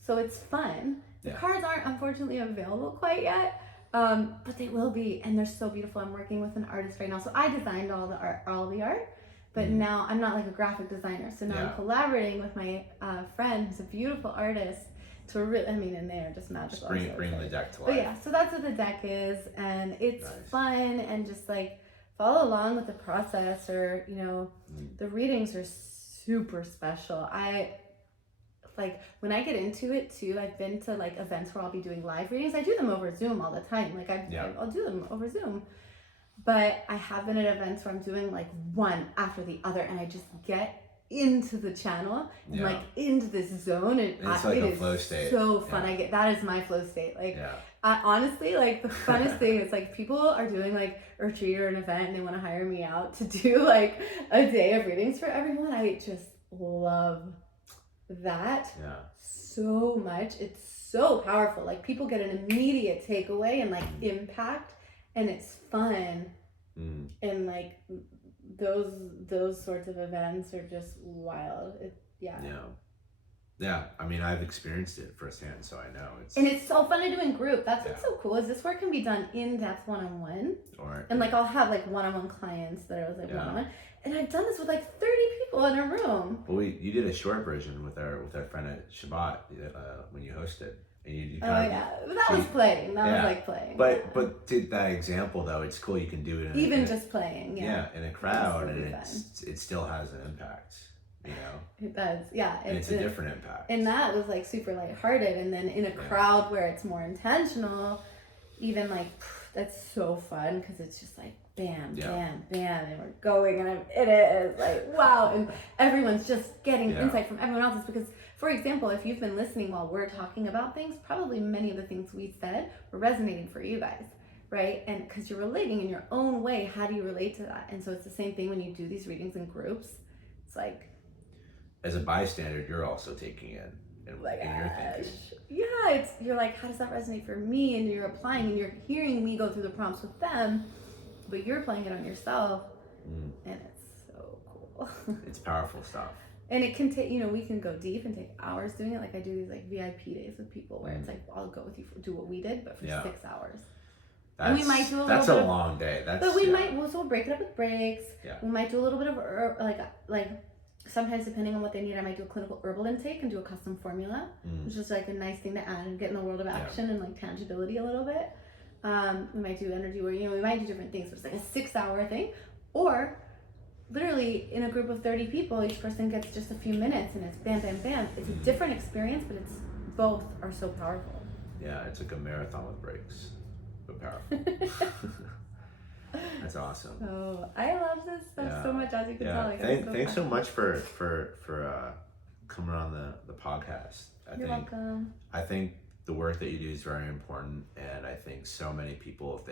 So it's fun. The cards aren't unfortunately available quite yet, but they will be, and they're so beautiful. I'm working with an artist right now. So I designed all the art, but now I'm not like a graphic designer. So now I'm collaborating with my friend who's a beautiful artist to really, and they are just magical. Bring the deck to life. But yeah, so that's what the deck is, and it's fun, and just like follow along with the process, or the readings are super special. Like when I get into it too, I've been to like events where I'll be doing live readings. I do them over Zoom all the time. Like I'll do them over Zoom. But I have been at events where I'm doing like one after the other, and I just get into the channel and like into this zone, and it's like a flow state. So fun. That is my flow state. Like honestly, like the funnest thing is like people are doing like a retreat or an event, and they want to hire me out to do like a day of readings for everyone. I just love that so much. It's so powerful. Like people get an immediate takeaway and like impact, and it's fun. And like those sorts of events are just wild. Yeah, I mean, I've experienced it firsthand, so I know And it's so fun to do in group. That's what's so cool. Is this work can be done in depth one-on-one, and like I'll have like one-on-one clients that are like one-on-one, and I've done this with like 30 people in a room. Well, you did a short version with our friend at Shabbat when you hosted. And you that was playing. That was like playing. But to that example though, it's cool. You can do it just playing. Yeah, in a crowd, and it still has an impact. You know, it does. Yeah, and it's a different impact. And that was like super lighthearted, and then in a crowd where it's more intentional, even like that's so fun because it's just like bam, bam, bam, and we're going, and it is like wow, and everyone's just getting insight from everyone else's. Because, for example, if you've been listening while we're talking about things, probably many of the things we said were resonating for you guys, right? And because you're relating in your own way, how do you relate to that? And so it's the same thing when you do these readings in groups. It's like, as a bystander, you're also taking in and like, you're thinking. Yeah, you're like, how does that resonate for me? And you're applying, and you're hearing me go through the prompts with them, but you're playing it on yourself, and it's so cool. It's powerful stuff. And it can take, we can go deep and take hours doing it. Like I do these like VIP days with people where it's like, I'll go with you do what we did, but for 6 hours. And we might do that's a long day. But we might, so we'll break it up with breaks. Yeah. We might do a little bit of like sometimes depending on what they need, I might do a clinical herbal intake and do a custom formula, which is like a nice thing to add and get in the world of action and like tangibility a little bit. We might do energy where, we might do different things. So it's like a 6-hour thing, or literally in a group of 30 people, each person gets just a few minutes and it's bam, bam, bam. It's a different experience, but it's both are so powerful. Yeah, it's like a marathon with breaks, but powerful. That's awesome. Oh, I love this stuff so much, as you can tell. Thanks so much for coming on the podcast. You're welcome. I think the work that you do is very important, and I think so many people, if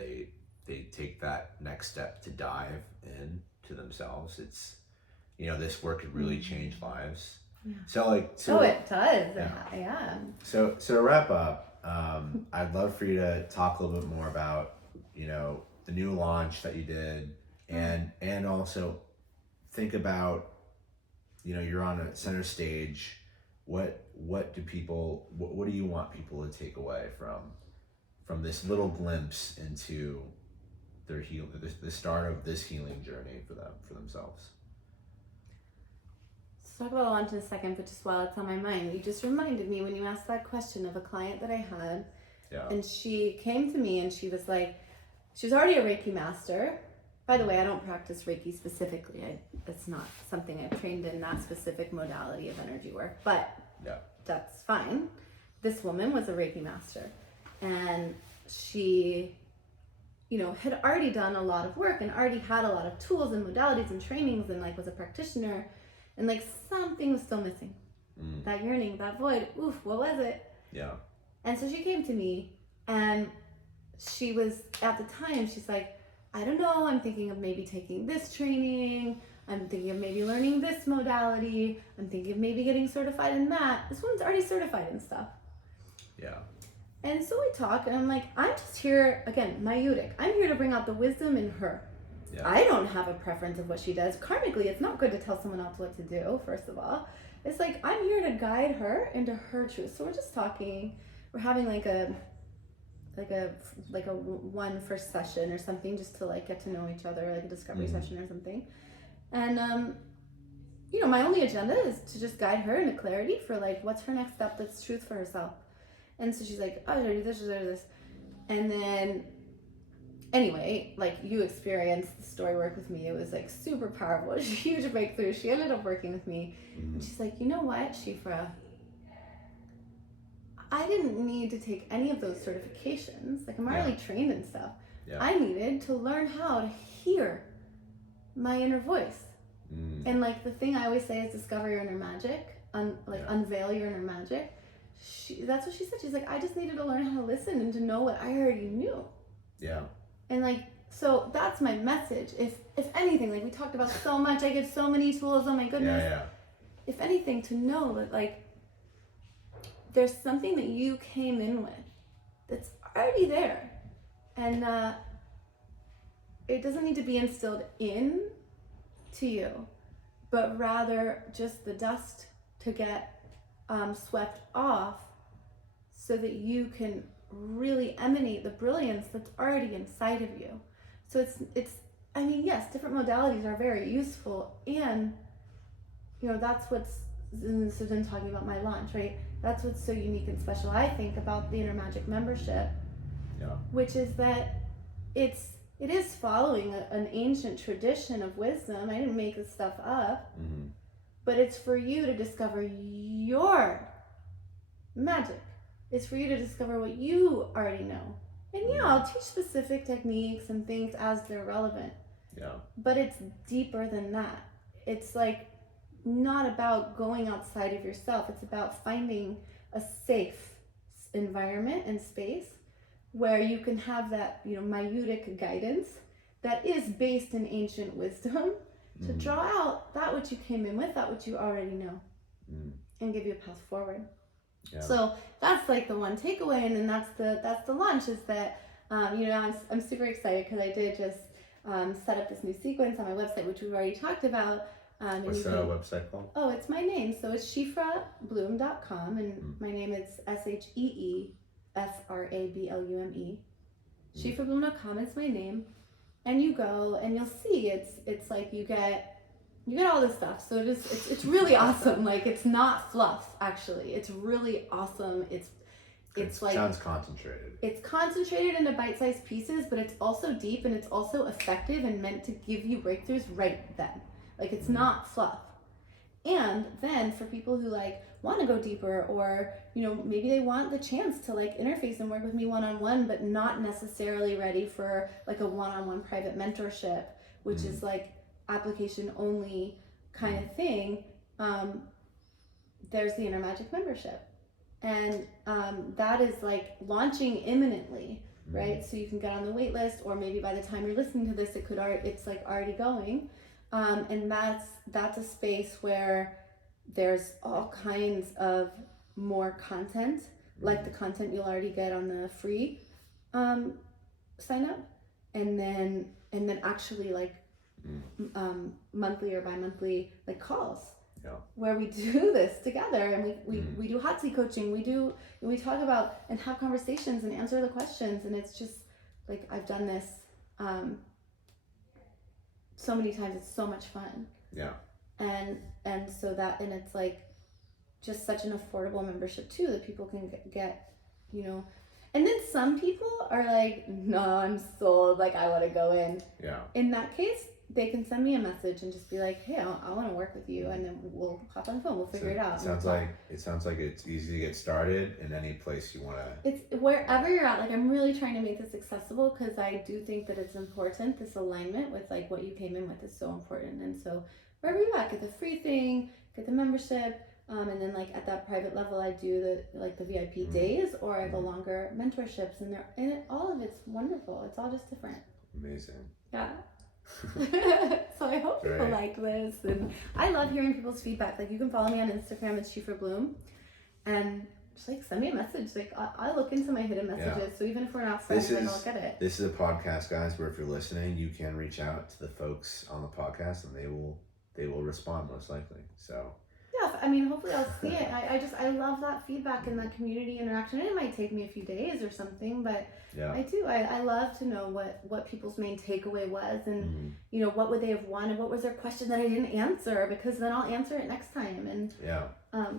they take that next step to dive in to themselves, it's this work could really change lives. Yeah. So it does. Yeah. So to wrap up, I'd love for you to talk a little bit more about the new launch that you did, and also think about you're on a center stage. What do you want people to take away from this little glimpse into their the start of this healing journey for themselves? Let's talk about the launch in a second, but just while it's on my mind, you just reminded me when you asked that question of a client that I had, and she came to me and she was like, she was already a Reiki master. By the way, I don't practice Reiki specifically. It's not something I've trained in, that specific modality of energy work, but that's fine. This woman was a Reiki master, and she, had already done a lot of work and already had a lot of tools and modalities and trainings, and like was a practitioner, and like something was still missing. That yearning, that void, what was it? Yeah. And so she came to me, and she was, at the time, she's like, I don't know, I'm thinking of maybe taking this training, I'm thinking of maybe learning this modality, I'm thinking of maybe getting certified in that. This one's already certified in stuff. Yeah. And so we talk, and I'm like, I'm just here, again, Mayudic, I'm here to bring out the wisdom in her. Yeah. I don't have a preference of what she does. Karmically, it's not good to tell someone else what to do, first of all. It's like, I'm here to guide her into her truth. So we're just talking, we're having like a one first session or something, just to like get to know each other, like a discovery session or something. And my only agenda is to just guide her into clarity for like what's her next step that's truth for herself. And so she's like, oh, should I do this, should I do this? And then anyway, like you experienced the story work with me, it was like super powerful, a huge breakthrough. She ended up working with me, and she's like, you know what, Sheefra, I didn't need to take any of those certifications. Like I'm already trained and stuff. Yeah. I needed to learn how to hear my inner voice. And like the thing I always say is discover your inner magic, unveil your inner magic. That's what she said. She's like, I just needed to learn how to listen and to know what I already knew. Yeah. And like, so that's my message. If anything, like we talked about so much, I give so many tools, oh my goodness. Yeah. If anything, to know that like, there's something that you came in with that's already there. And it doesn't need to be instilled in to you, but rather just the dust to get swept off so that you can really emanate the brilliance that's already inside of you. So it's I mean, yes, different modalities are very useful, and that's what's, so then talking about my launch, right? That's what's so unique and special, I think, about the Inner Magic membership. Yeah. Which is that it is following an ancient tradition of wisdom. I didn't make this stuff up. Mm-hmm. But it's for you to discover your magic. It's for you to discover what you already know. And I'll teach specific techniques and things as they're relevant. Yeah. But it's deeper than that. It's like not about going outside of yourself. It's about finding a safe environment and space where you can have that, maieutic guidance that is based in ancient wisdom to draw out that which you came in with, that which you already know, and give you a path forward. Yeah. So that's like the one takeaway, and then that's the launch, is that I'm super excited because I did just set up this new sequence on my website, which we've already talked about. What's the website called? Oh, it's my name. So it's sheefrablume.com, and my name is SheefraBlume. Sheefrablume.com is my name, and you go and you'll see it's like you get all this stuff. So it's really awesome. Like, it's not fluff, actually. It's really awesome. It's like, sounds concentrated. It's concentrated into bite-sized pieces, but it's also deep, and it's also effective and meant to give you breakthroughs right then. Like, it's not fluff. And then for people who like want to go deeper, or maybe they want the chance to like interface and work with me one-on-one, but not necessarily ready for like a one-on-one private mentorship, which is like application only kind of thing, there's the Inner Magic membership. And that is like launching imminently, right? So you can get on the wait list, or maybe by the time you're listening to this, it's like already going. And that's a space where there's all kinds of more content, like the content you'll already get on the free sign up, and then actually like monthly or bi-monthly like calls, where we do this together, and we do hot seat coaching. We talk about and have conversations and answer the questions, and it's just like, I've done this so many times. It's so much fun. Yeah. And so that, and it's like just such an affordable membership too, that people can get, and then some people are like, no, I'm sold, like I want to go in. Yeah. In that case, they can send me a message and just be like, hey, I want to work with you, and then we'll hop on the phone, we'll figure it out. It sounds like it's easy to get started in any place you want to. It's wherever you're at. Like, I'm really trying to make this accessible, because I do think that it's important. This alignment with like what you came in with is so important. And so wherever you're at, get the free thing, get the membership, and then like at that private level, I do the VIP days, or I go longer mentorships, and all of it's wonderful. It's all just different. Amazing. Yeah. So I hope people like this, and I love hearing people's feedback. Like, you can follow me on Instagram, it's Sheefra Blume, and just like send me a message. Like, I look into my hidden messages, so even if we're not friends, then I'll get it. This is a podcast, guys, where if you're listening, you can reach out to the folks on the podcast, and they will respond most likely. So yeah, I mean, hopefully I'll see it. I love that feedback and that community interaction. It might take me a few days or something, but I do. I love to know what people's main takeaway was, and what would they have wanted? What was their question that I didn't answer? Because then I'll answer it next time. And I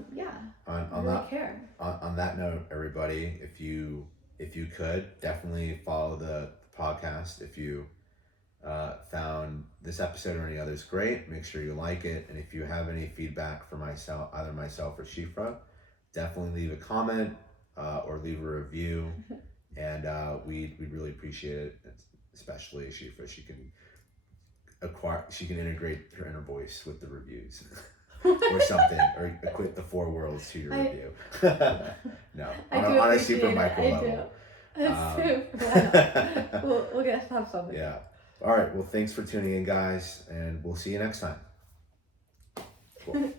really care. On that note, everybody, if you could definitely follow the podcast. If you found this episode or any others great, make sure you like it. And if you have any feedback for either myself or Sheefra, definitely leave a comment or leave a review. And we'd really appreciate it, especially Sheefra. She can integrate her inner voice with the reviews or something, or equate the 4 worlds to your review. No, on a super micro level. We'll get have fun with it. Yeah. All right. Well, thanks for tuning in, guys, and we'll see you next time. Cool.